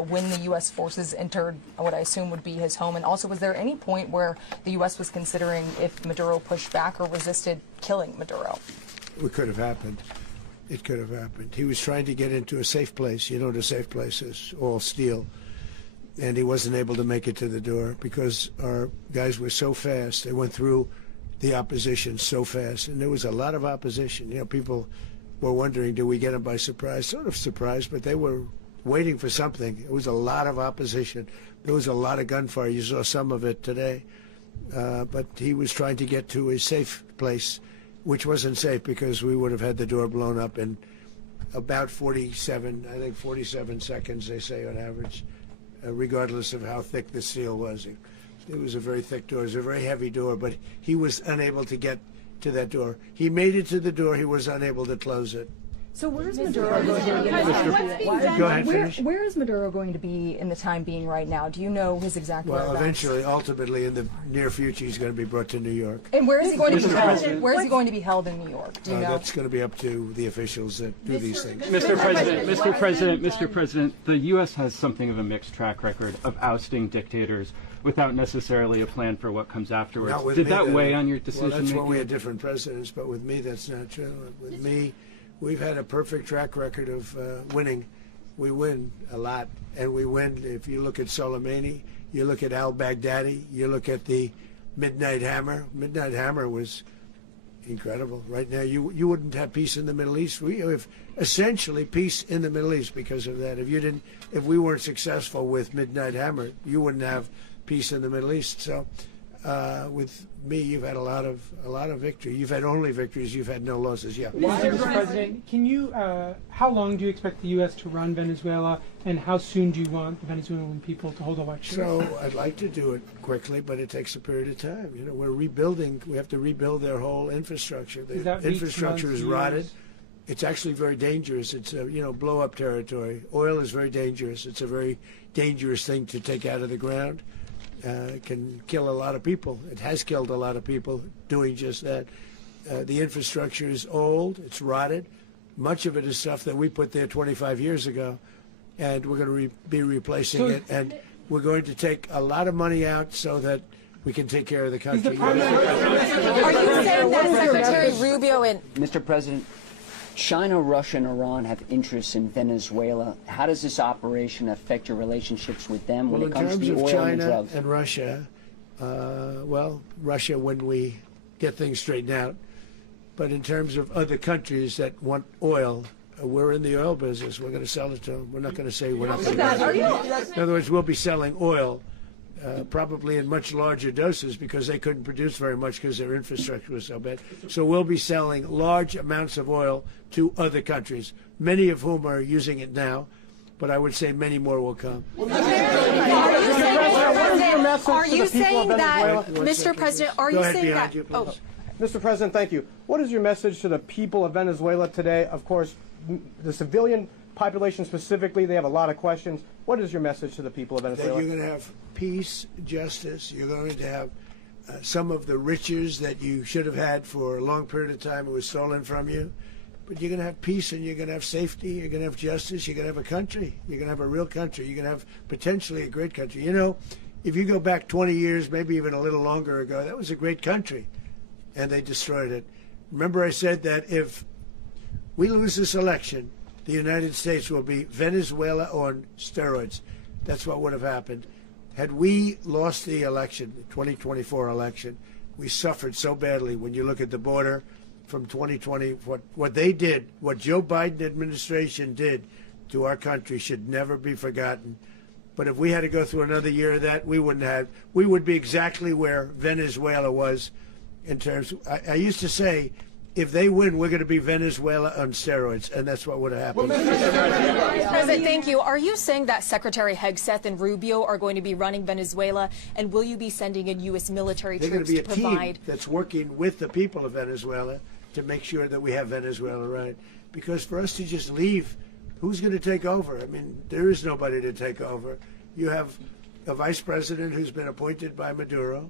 when the U.S. forces entered what I assume would be his home? And also, was there any point where the U.S. was considering if Maduro pushed back or resisted killing Maduro? It could have happened. It could have happened. He was trying to get into a safe place. The safe place is all steel. And he wasn't able to make it to the door because our guys were so fast. They went through the opposition so fast. And there was a lot of opposition. People were wondering, do we get them by surprise? Sort of surprised, but they were waiting for something. It was a lot of opposition. There was a lot of gunfire. You saw some of it today. But he was trying to get to a safe place, which wasn't safe because we would have had the door blown up in about 47 seconds, they say on average, regardless of how thick the steel was. It was a very thick door. It was a very heavy door, but he was unable to get to that door. He made it to the door. He was unable to close it. So where is Maduro going to be? Go ahead, finish. Where is Maduro going to be in the time being right now? Do you know his exact Well, whereabouts? eventually, ultimately, in the near future, he's going to be brought to New York. And where is he going to be held? Where is he going to be held in New York? Do you know? That's going to be up to the officials that do these things. Mr. President, the U.S. has something of a mixed track record of ousting dictators without necessarily a plan for what comes afterwards. Not with Did me, that though. weigh on your decision Well, that's making? why we had different presidents, but with me, that's not true. With me, we've had a perfect track record of winning. We win a lot, and we win. If you look at Soleimani, you look at al-Baghdadi, you look at the Midnight Hammer. Midnight Hammer was incredible. Right now, you wouldn't have peace in the Middle East. We have essentially peace in the Middle East because of that. If we weren't successful with Midnight Hammer, you wouldn't have peace in the Middle East. So, with me, you've had a lot of victory. You've had only victories. You've had no losses. Yeah. Mr. President, can you? How long do you expect the U.S. to run Venezuela, and how soon do you want the Venezuelan people to hold elections? So I'd like to do it quickly, but it takes a period of time. We're rebuilding. We have to rebuild their whole infrastructure. The infrastructure is rotted. It's actually very dangerous. It's blow-up territory. Oil is very dangerous. It's a very dangerous thing to take out of the ground. It can kill a lot of people. It has killed a lot of people doing just that. The infrastructure is old. It's rotted. Much of it is stuff that we put there 25 years ago. and we're going to be replacing it, and we're going to take a lot of money out so that we can take care of the country. Are you saying that Secretary Rubio and Mr. President, China, Russia, and Iran have interests in Venezuela. How does this operation affect your relationships with them when it comes to the oil and the drugs? In terms of China and Russia, Russia when we get things straightened out. But in terms of other countries that want oil, we're in the oil business. We're going to sell it to them. We're not going to say we're not going to. In other words, we'll be selling oil. Probably in much larger doses because they couldn't produce very much because their infrastructure was so bad. So we'll be selling large amounts of oil to other countries, many of whom are using it now, but I would say many more will come. Are you saying that, Mr. President, are you saying that? Mr. President, thank you. What is your message to the people of Venezuela today? Of course, the civilian population specifically, they have a lot of questions. What is your message to the people of Venezuela? That you're going to have peace, justice. You're going to have some of the riches that you should have had for a long period of time. It was stolen from you. But you're going to have peace and you're going to have safety. You're going to have justice. You're going to have a country. You're going to have a real country. You're going to have potentially a great country. You know, if you go back 20 years, maybe even a little longer ago, that was a great country. And they destroyed it. Remember I said that if we lose this election, the United States will be Venezuela on steroids. That's what would have happened. Had we lost the election, the 2024 election, we suffered so badly. When you look at the border from 2020, what they did, what Joe Biden administration did to our country should never be forgotten. But if we had to go through another year of that, we wouldn't have. We would be exactly where Venezuela was in terms. I used to say, if they win, we're going to be Venezuela on steroids, and that's what would have happened. President, thank you. Are you saying that Secretary Hegseth and Rubio are going to be running Venezuela, and will you be sending in U.S. military They're troops going to to be a provide? team that's working with the people of Venezuela to make sure that we have Venezuela right. Because for us to just leave, who's going to take over? I mean, there is nobody to take over. You have a vice president who's been appointed by Maduro.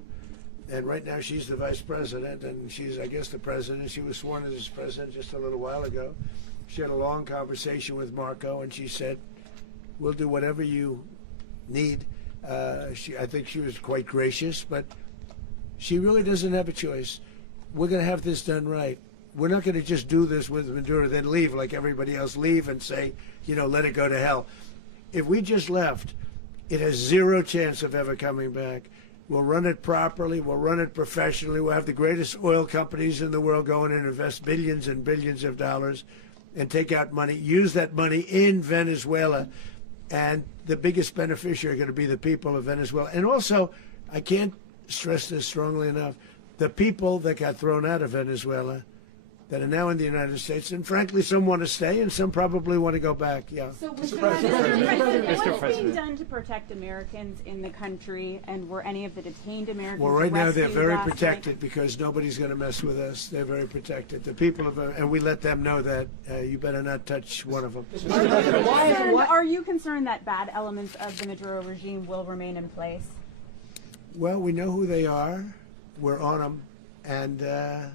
And right now she's the vice president, and she's, I guess, the president. She was sworn as president just a little while ago. She had a long conversation with Marco, and she said, we'll do whatever you need. I think she was quite gracious, but she really doesn't have a choice. We're going to have this done right. We're not going to just do this with Maduro, then leave like everybody else, leave and say, you know, let it go to hell. If we just left, it has zero chance of ever coming back. We'll run it properly. We'll run it professionally. We'll have the greatest oil companies in the world go in and invest billions and billions of dollars and take out money, use that money in Venezuela. And the biggest beneficiary are going to be the people of Venezuela. And also, I can't stress this strongly enough, the people that got thrown out of Venezuela that are now in the United States, and frankly, some want to stay, and some probably want to go back. Yeah. So, Mr. President, what's being done to protect Americans in the country, and were any of the detained Americans Well, right now they're very last protected night? because nobody's going to mess with us. They're very protected. The people of, and we let them know that you better not touch one of them. Are you concerned that bad elements of the Maduro regime will remain in place? Well, we know who they are. We're on them, and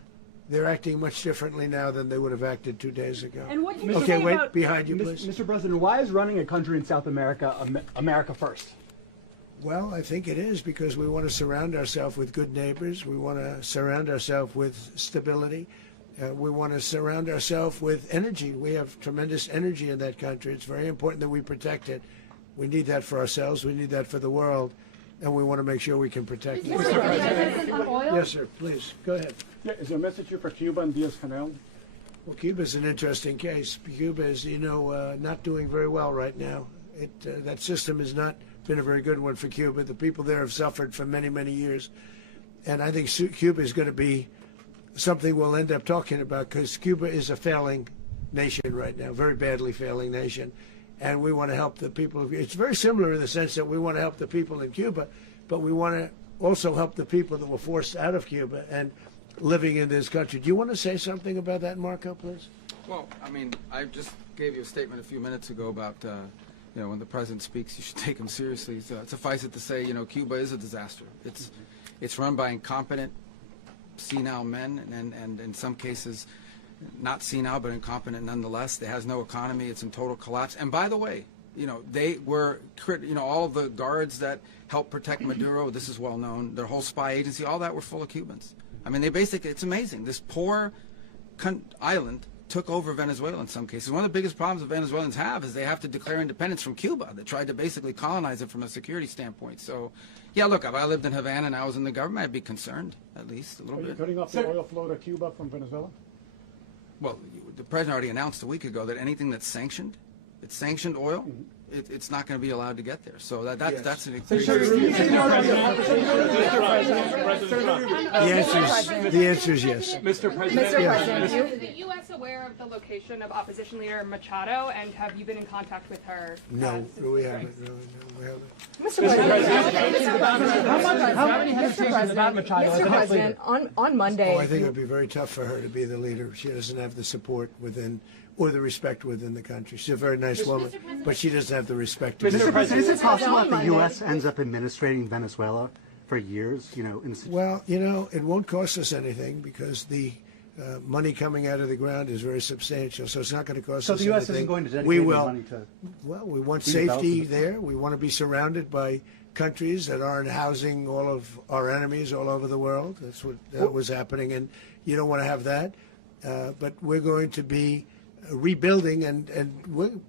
they're acting much differently now than they would have acted 2 days ago. And what can you Okay, say wait, about behind you, please. Mr. President, why is running a country in South America America first? Well, I think it is because we want to surround ourselves with good neighbors. We want to surround ourselves with stability. We want to surround ourselves with energy. We have tremendous energy in that country. It's very important that we protect it. We need that for ourselves. We need that for the world. And we want to make sure we can protect it. Yes, sir. Please, go ahead. Yeah, is there a message here for Cuba and Diaz-Canel? Well, Cuba is an interesting case. Cuba is, you know, not doing very well right now. That system has not been a very good one for Cuba. The people there have suffered for many, many years. And I think Cuba is going to be something we'll end up talking about because Cuba is a failing nation right now, very badly failing nation. And we want to help the people. It's very similar in the sense that we want to help the people in Cuba, but we want to also help the people that were forced out of Cuba and living in this country. Do you want to say something about that, Marco, please? Well, I mean, I just gave you a statement a few minutes ago about, you know, when the president speaks, you should take him seriously. Suffice it to say, you know, Cuba is a disaster. It's run by incompetent, senile men, and in some cases, not senile, but incompetent nonetheless. It has no economy. It's in total collapse. And by the way, You know, they were, you know, all of the guards that helped protect Maduro, this is well known, their whole spy agency, all that were full of Cubans. I mean, they basically, it's amazing. This poor island took over Venezuela in some cases. One of the biggest problems the Venezuelans have is they have to declare independence from Cuba. They tried to basically colonize it from a security standpoint. So, yeah, look, if I lived in Havana and I was in the government, I'd be concerned, at least a little bit. Are you cutting off the oil flow to Cuba from Venezuela? Well, the president already announced a week ago that anything that's sanctioned, it's sanctioned oil, it's not going to be allowed to get there. So that's an The answer is yes. Mr. President. Is the U.S. aware of the location of opposition leader Machado, and have you been in contact with her? No, we haven't. No, we haven't. Mr. President, how many hesitations about Machado? Mr. President, on Monday. Oh, I think it would be very tough for her to be the leader. She doesn't have the support within or the respect within the country. She's a very nice woman, but she doesn't have the respect. Mr. President, is it possible that the U.S. ends up administrating Venezuela for years? You know, well, you know, it won't cost us anything because the money coming out of the ground is very substantial, so it's not going to cost us anything. So the U.S. isn't going to dedicate money to... Well, we want safety there. We want to be surrounded by countries that aren't housing all of our enemies all over the world. That's what was happening, and you don't want to have that. But we're going to be rebuilding, and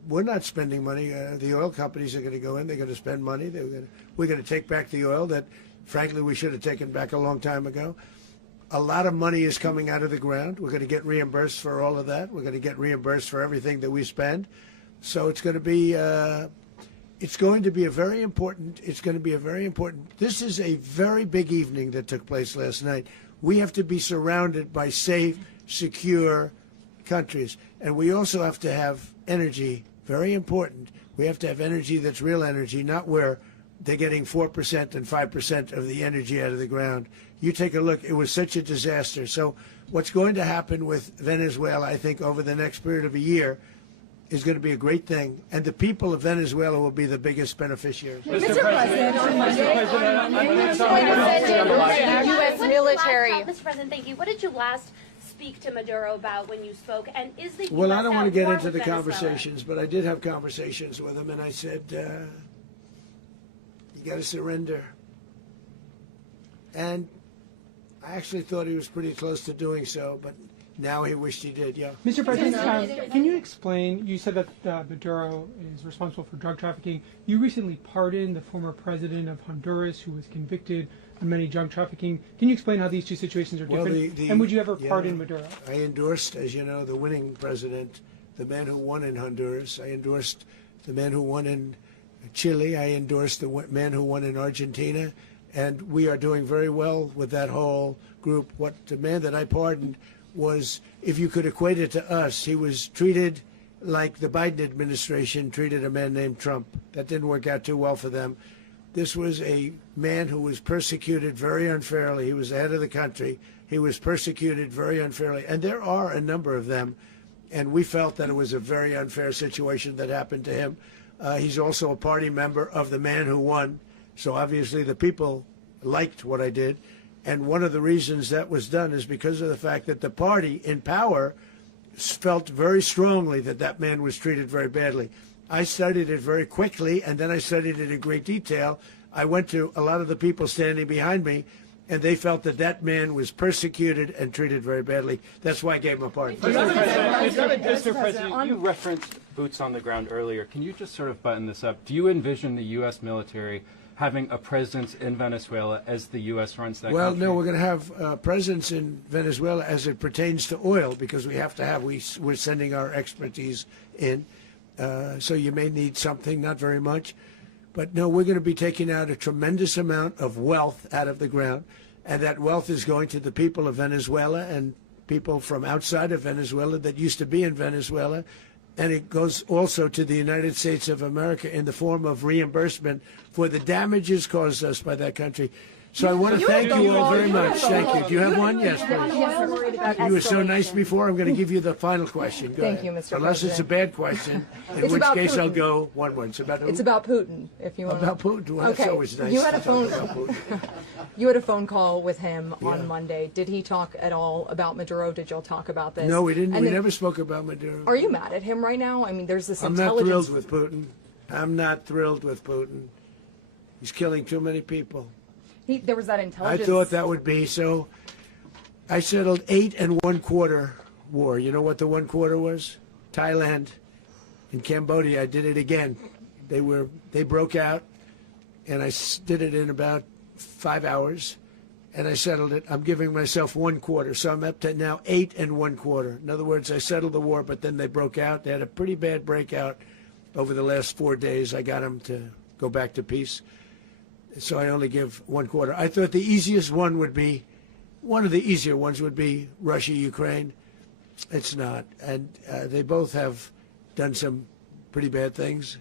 we're not spending money. The oil companies are going to go in. They're going to spend money. We're going to take back the oil that, frankly, we should have taken back a long time ago. A lot of money is coming out of the ground. We're going to get reimbursed for all of that. We're going to get reimbursed for everything that we spend. So it's going to be a very important. This is a very big evening that took place last night. We have to be surrounded by safe, secure countries, and we also have to have energy. Very important. We have to have energy that's real energy, not where they're getting 4% and 5% of the energy out of the ground. You take a look. It was such a disaster. So what's going to happen with Venezuela, I think, over the next period of a year is going to be a great thing, and the people of Venezuela will be the biggest beneficiaries. Mr. President, on Monday, U.S. military. Mr. President, thank you. What did you last speak to Maduro about when you spoke? And is the Well, US I don't want to get at war into the with Venezuela? conversations, but I did have conversations with him, and I said, you got to surrender. And I actually thought he was pretty close to doing so, but now he wished he did, yeah. Mr. President, can you explain, you said that Maduro is responsible for drug trafficking. You recently pardoned the former president of Honduras who was convicted of many drug trafficking. Can you explain how these two situations are different? And would you ever pardon Maduro? I endorsed, as you know, the winning president, the man who won in Honduras. I endorsed the man who won in Chile. I endorsed the man who won in Argentina. And we are doing very well with that whole group. What the man that I pardoned was, if you could equate it to us, he was treated like the Biden administration treated a man named Trump. That didn't work out too well for them. This was a man who was persecuted very unfairly. He was the head of the country. He was persecuted very unfairly. And there are a number of them. And we felt that it was a very unfair situation that happened to him. He's also a party member of the man who won. So obviously the people liked what I did. And one of the reasons that was done is because of the fact that the party in power felt very strongly that that man was treated very badly. I studied it very quickly, and then I studied it in great detail. I went to a lot of the people standing behind me, and they felt that that man was persecuted and treated very badly. That's why I gave him a pardon. Mr. President, you referenced boots on the ground earlier. Can you just sort of button this up? Do you envision the U.S. military having a presence in Venezuela as the U.S. runs that country? Well, no, we're going to have a presence in Venezuela as it pertains to oil, because we have to have, we're sending our expertise in. So you may need something, not very much. But no, we're going to be taking out a tremendous amount of wealth out of the ground. And that wealth is going to the people of Venezuela and people from outside of Venezuela that used to be in Venezuela. And it goes also to the United States of America in the form of reimbursement for the damages caused us by that country. So I want to thank you all very much. Thank you. Do you have one? Yes, please. You were so nice before. I'm going to give you the final question. Go ahead. You, Mr. Unless President. it's a bad question, in which case I'll go one more. It's about who? It's about Putin, if you want. About Putin? Well, okay. That's always nice. You had a to talk phone. about Putin. You had a phone call with him on Monday. Did he talk at all about Maduro? Did y'all talk about this? No, we didn't. And We then, never spoke about Maduro. Are you mad at him right now? I mean, there's this I'm not intelligence. thrilled with Putin. I'm not thrilled with Putin. He's killing too many people. There was that I intelligence. thought that would be so. I settled 8 1/4 war. You know what the 1/4 was? Thailand and Cambodia. I did it again. They broke out, and I did it in about 5 hours, and I settled it. I'm giving myself 1/4, so I'm up to now 8 1/4. In other words, I settled the war, but then they broke out. They had a pretty bad breakout over the last 4 days. I got them to go back to peace, so I only give 1/4. I thought the easiest one would be, one of the easier ones would be Russia, Ukraine. It's not, and they both have done some pretty bad things.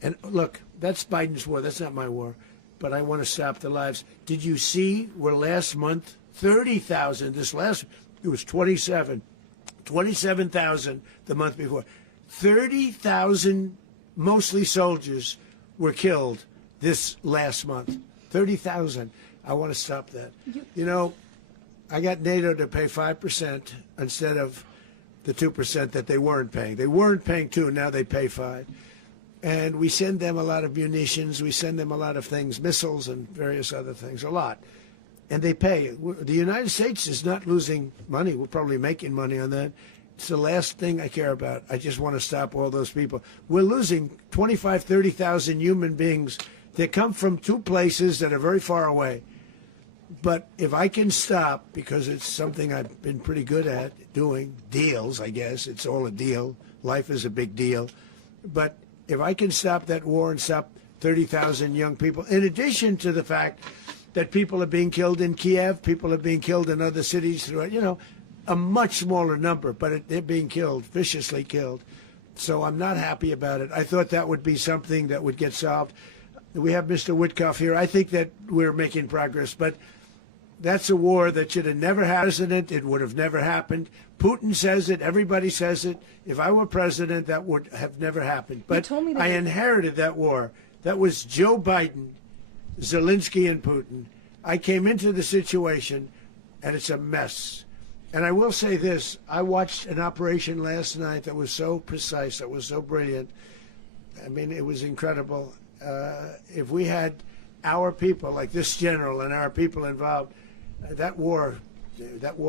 And look, that's Biden's war. That's not my war. But I want to stop the lives. Did you see where last month, 30,000, it was 27,000 the month before. 30,000, mostly soldiers, were killed this last month. 30,000. I want to stop that. You know, I got NATO to pay 5% instead of the 2% that they weren't paying. They weren't paying 2, now they pay 5. And we send them a lot of munitions, we send them a lot of things, missiles and various other things, a lot. And they pay. The United States is not losing money. We're probably making money on that. It's the last thing I care about. I just want to stop all those people. We're losing 25, 30,000 human beings that come from 2 places that are very far away. But if I can stop, because it's something I've been pretty good at doing, deals, I guess. It's all a deal. Life is a big deal. But if I can stop that war and stop 30,000 young people, in addition to the fact that people are being killed in Kiev, people are being killed in other cities throughout, you know, a much smaller number, but they're being killed, viciously killed. So I'm not happy about it. I thought that would be something that would get solved. We have Mr. Witkoff here. I think that we're making progress, but that's a war that should have never had a president. It would have never happened. Putin says it. Everybody says it. If I were president, that would have never happened. But I inherited that war. That was Joe Biden, Zelensky, and Putin. I came into the situation, and it's a mess. And I will say this. I watched an operation last night that was so precise, that was so brilliant. I mean, it was incredible. If we had our people, like this general, and our people involved, that war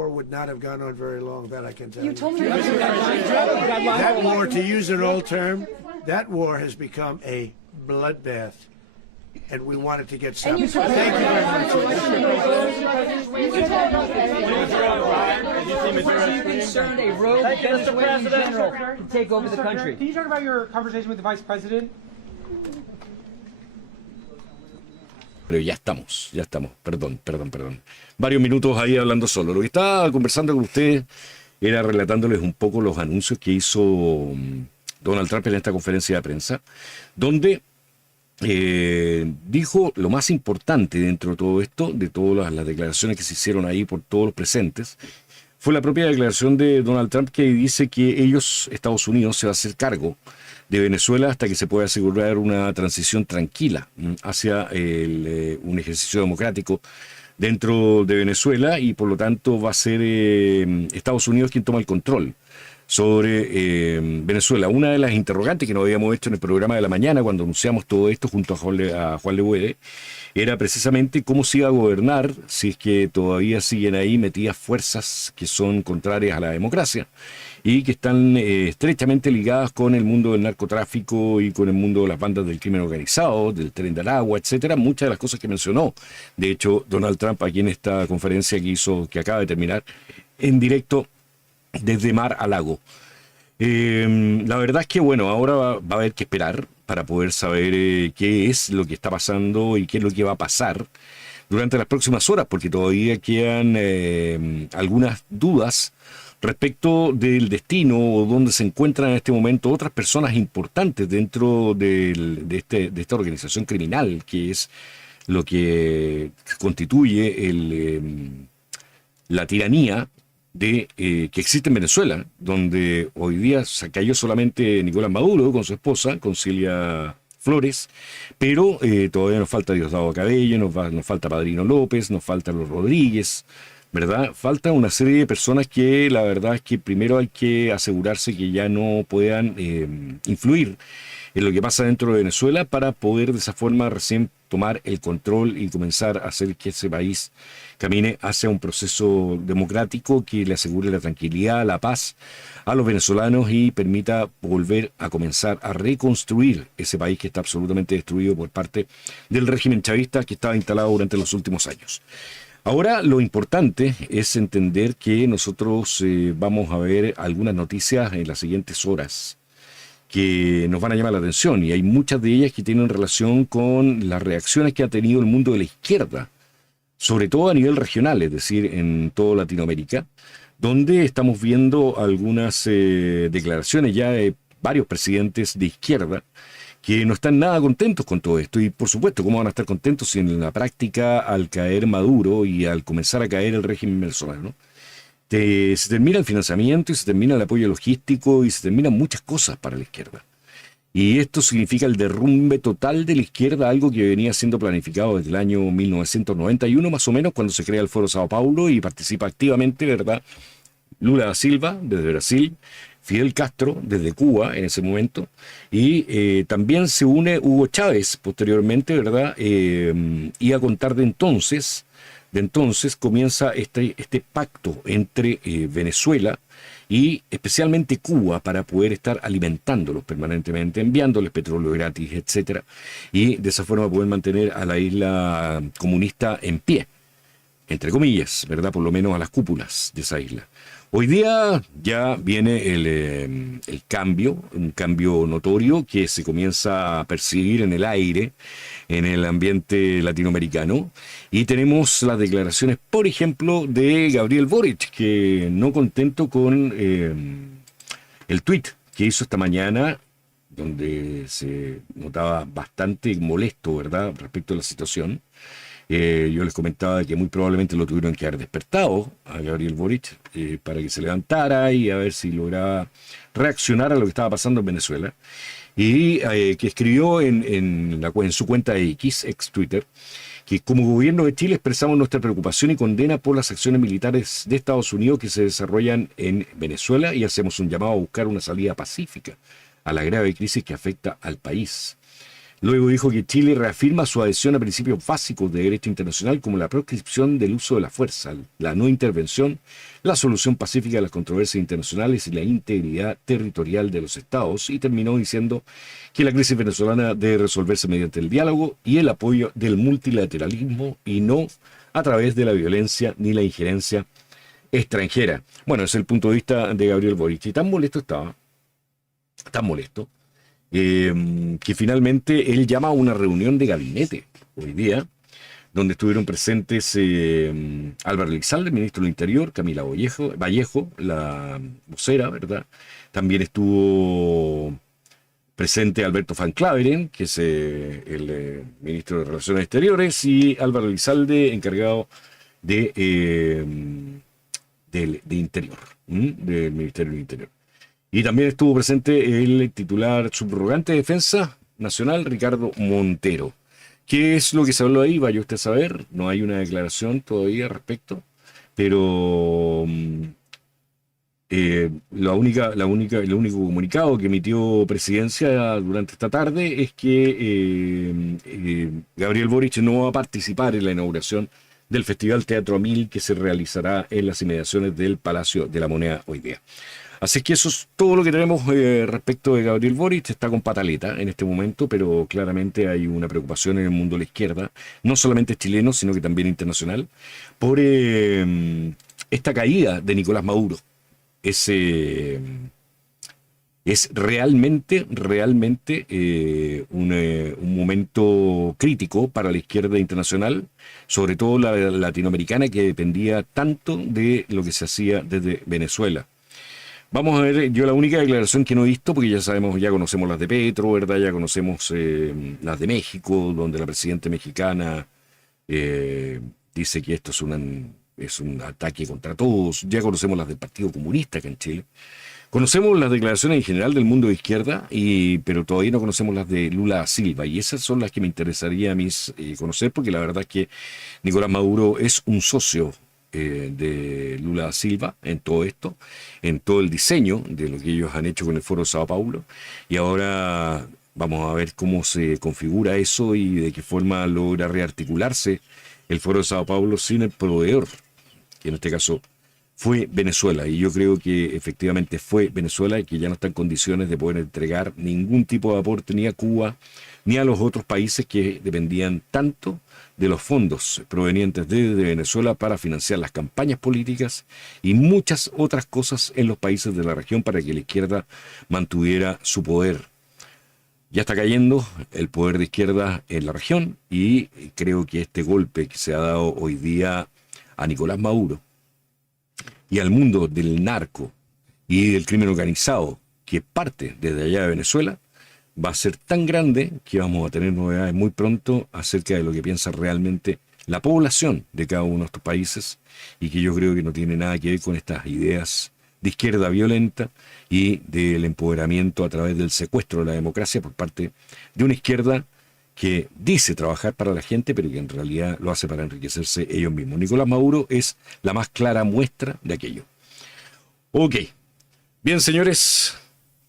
would not have gone on very long, that I can tell you. You told me that war, to use an old term, that war has become a bloodbath, and we want it to get stopped. Thank you very much. Are you concerned a rogue Venezuelan general can take over the country? Can you talk about your conversation with the vice president? Pero ya estamos, perdón. Varios minutos ahí hablando solo. Lo que estaba conversando con ustedes era relatándoles un poco los anuncios que hizo Donald Trump en esta conferencia de prensa, donde dijo lo más importante dentro de todo esto, de todas las declaraciones que se hicieron ahí por todos los presentes, fue la propia declaración de Donald Trump, que dice que Estados Unidos, se va a hacer cargo de Venezuela hasta que se pueda asegurar una transición tranquila hacia un ejercicio democrático dentro de Venezuela, y por lo tanto va a ser Estados Unidos quien toma el control sobre Venezuela. Una de las interrogantes que nos habíamos hecho en el programa de la mañana cuando anunciamos todo esto junto a Juan Lebuede era precisamente cómo se iba a gobernar si es que todavía siguen ahí metidas fuerzas que son contrarias a la democracia y que están estrechamente ligadas con el mundo del narcotráfico y con el mundo de las bandas del crimen organizado, del tren de Aragua, etcétera. Muchas de las cosas que mencionó, de hecho, Donald Trump aquí en esta conferencia que acaba de terminar, en directo desde mar a lago. La verdad es que, bueno, ahora va a haber que esperar para poder saber qué es lo que está pasando y qué es lo que va a pasar durante las próximas horas, porque todavía quedan algunas dudas respecto del destino o dónde se encuentran en este momento otras personas importantes dentro de esta organización criminal, que es lo que constituye la tiranía que existe en Venezuela, donde hoy día se cayó solamente Nicolás Maduro con su esposa, con Cilia Flores, pero todavía nos falta Diosdado Cabello, nos falta Padrino López, nos faltan los Rodríguez, ¿verdad? Falta una serie de personas que la verdad es que primero hay que asegurarse que ya no puedan influir en lo que pasa dentro de Venezuela para poder de esa forma recién tomar el control y comenzar a hacer que ese país camine hacia un proceso democrático que le asegure la tranquilidad, la paz a los venezolanos y permita volver a comenzar a reconstruir ese país que está absolutamente destruido por parte del régimen chavista que estaba instalado durante los últimos años. Ahora lo importante es entender que nosotros vamos a ver algunas noticias en las siguientes horas que nos van a llamar la atención, y hay muchas de ellas que tienen relación con las reacciones que ha tenido el mundo de la izquierda, sobre todo a nivel regional, es decir, en toda Latinoamérica, donde estamos viendo algunas declaraciones ya de varios presidentes de izquierda que no están nada contentos con todo esto. Y por supuesto, ¿cómo van a estar contentos si en la práctica, al caer Maduro y al comenzar a caer el régimen venezolano, se termina el financiamiento y se termina el apoyo logístico y se terminan muchas cosas para la izquierda? Y esto significa el derrumbe total de la izquierda, algo que venía siendo planificado desde el año 1991, más o menos, cuando se crea el Foro Sao Paulo y participa activamente, ¿verdad?, Lula da Silva, desde Brasil, Fidel Castro, desde Cuba en ese momento, y también se une Hugo Chávez posteriormente, ¿verdad?, y a contar de entonces comienza este pacto entre Venezuela y especialmente Cuba para poder estar alimentándolos permanentemente, enviándoles petróleo gratis, etcétera, y de esa forma poder mantener a la isla comunista en pie, entre comillas, ¿verdad?, por lo menos a las cúpulas de esa isla. Hoy día ya viene el cambio, un cambio notorio que se comienza a percibir en el aire, en el ambiente latinoamericano, y tenemos las declaraciones, por ejemplo, de Gabriel Boric, que no contento con el tuit que hizo esta mañana, donde se notaba bastante molesto, ¿verdad?, respecto a la situación. Yo les comentaba que muy probablemente lo tuvieron que haber despertado a Gabriel Boric para que se levantara y a ver si lograba reaccionar a lo que estaba pasando en Venezuela. Y que escribió en su cuenta de ex Twitter, que como gobierno de Chile expresamos nuestra preocupación y condena por las acciones militares de Estados Unidos que se desarrollan en Venezuela y hacemos un llamado a buscar una salida pacífica a la grave crisis que afecta al país. Luego dijo que Chile reafirma su adhesión a principios básicos de derecho internacional como la proscripción del uso de la fuerza, la no intervención, la solución pacífica de las controversias internacionales y la integridad territorial de los estados, y terminó diciendo que la crisis venezolana debe resolverse mediante el diálogo y el apoyo del multilateralismo y no a través de la violencia ni la injerencia extranjera. Bueno, ese es el punto de vista de Gabriel Boric. Y tan molesto estaba, tan molesto, que finalmente él llama a una reunión de gabinete hoy día, donde estuvieron presentes Álvaro Elizalde, ministro del Interior, Camila Vallejo, la vocera, ¿verdad? También estuvo presente Alberto Van Claveren, que es el ministro de Relaciones Exteriores, y Álvaro Elizalde, encargado de Interior, del Ministerio del Interior. Y también estuvo presente el titular subrogante de Defensa Nacional, Ricardo Montero. ¿Qué es lo que se habló ahí? Vaya usted a saber, no hay una declaración todavía al respecto, pero el único comunicado que emitió Presidencia durante esta tarde es que Gabriel Boric no va a participar en la inauguración del Festival Teatro a Mil que se realizará en las inmediaciones del Palacio de la Moneda hoy día. Así que eso es todo lo que tenemos respecto de Gabriel Boric. Está con pataleta en este momento, pero claramente hay una preocupación en el mundo de la izquierda, no solamente chileno, sino que también internacional, por esta caída de Nicolás Maduro. Es realmente un momento crítico para la izquierda internacional, sobre todo la latinoamericana, que dependía tanto de lo que se hacía desde Venezuela. Vamos a ver, yo la única declaración que no he visto, porque ya conocemos las de Petro, ¿verdad? Ya conocemos las de México, donde la presidenta mexicana dice que esto es un ataque contra todos. Ya conocemos las del Partido Comunista acá en Chile. Conocemos las declaraciones en general del mundo de izquierda, pero todavía no conocemos las de Lula da Silva, y esas son las que me interesaría a mí conocer, porque la verdad es que Nicolás Maduro es un socio de Lula da Silva en todo esto, en todo el diseño de lo que ellos han hecho con el Foro de Sao Paulo, y ahora vamos a ver cómo se configura eso y de qué forma logra rearticularse el Foro de Sao Paulo sin el proveedor, que en este caso fue Venezuela, y yo creo que efectivamente fue Venezuela y que ya no está en condiciones de poder entregar ningún tipo de aporte ni a Cuba ni a los otros países que dependían tanto de los fondos provenientes de Venezuela para financiar las campañas políticas y muchas otras cosas en los países de la región para que la izquierda mantuviera su poder. Ya está cayendo el poder de izquierda en la región y creo que este golpe que se ha dado hoy día a Nicolás Maduro y al mundo del narco y del crimen organizado que parte desde allá de Venezuela, va a ser tan grande que vamos a tener novedades muy pronto acerca de lo que piensa realmente la población de cada uno de estos países, y que yo creo que no tiene nada que ver con estas ideas de izquierda violenta y del empoderamiento a través del secuestro de la democracia por parte de una izquierda que dice trabajar para la gente, pero que en realidad lo hace para enriquecerse ellos mismos. Nicolás Maduro es la más clara muestra de aquello. Ok. Bien, señores,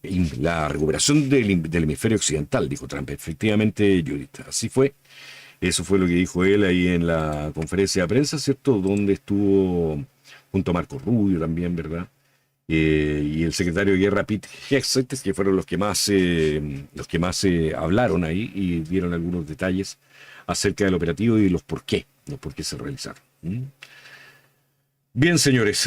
la recuperación del hemisferio occidental, dijo Trump. Efectivamente, Judith, así fue. Eso fue lo que dijo él ahí en la conferencia de prensa, ¿cierto? Donde estuvo junto a Marco Rubio también, ¿verdad? Y el secretario de Guerra, Pete Hegseth, que fueron los que más hablaron ahí y dieron algunos detalles acerca del operativo y los por qué se realizaron. Bien, señores,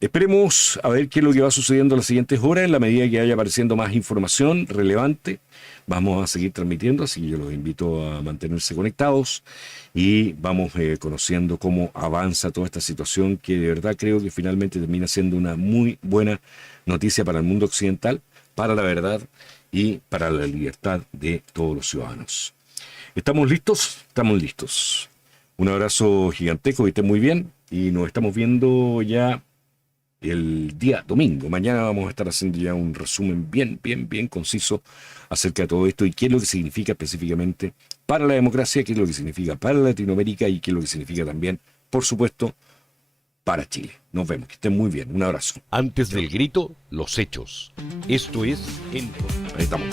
esperemos a ver qué es lo que va sucediendo en las siguientes horas. En la medida que vaya apareciendo más información relevante, vamos a seguir transmitiendo, así que yo los invito a mantenerse conectados y vamos conociendo cómo avanza toda esta situación, que de verdad creo que finalmente termina siendo una muy buena noticia para el mundo occidental, para la verdad y para la libertad de todos los ciudadanos. ¿Estamos listos? Estamos listos. Un abrazo gigantesco, que estén muy bien y nos estamos viendo ya el día domingo. Mañana vamos a estar haciendo ya un resumen bien conciso acerca de todo esto y qué es lo que significa específicamente para la democracia, qué es lo que significa para Latinoamérica y qué es lo que significa también, por supuesto, para Chile. Nos vemos, que estén muy bien. Un abrazo. Antes del grito, los hechos. Esto es... Ahí estamos.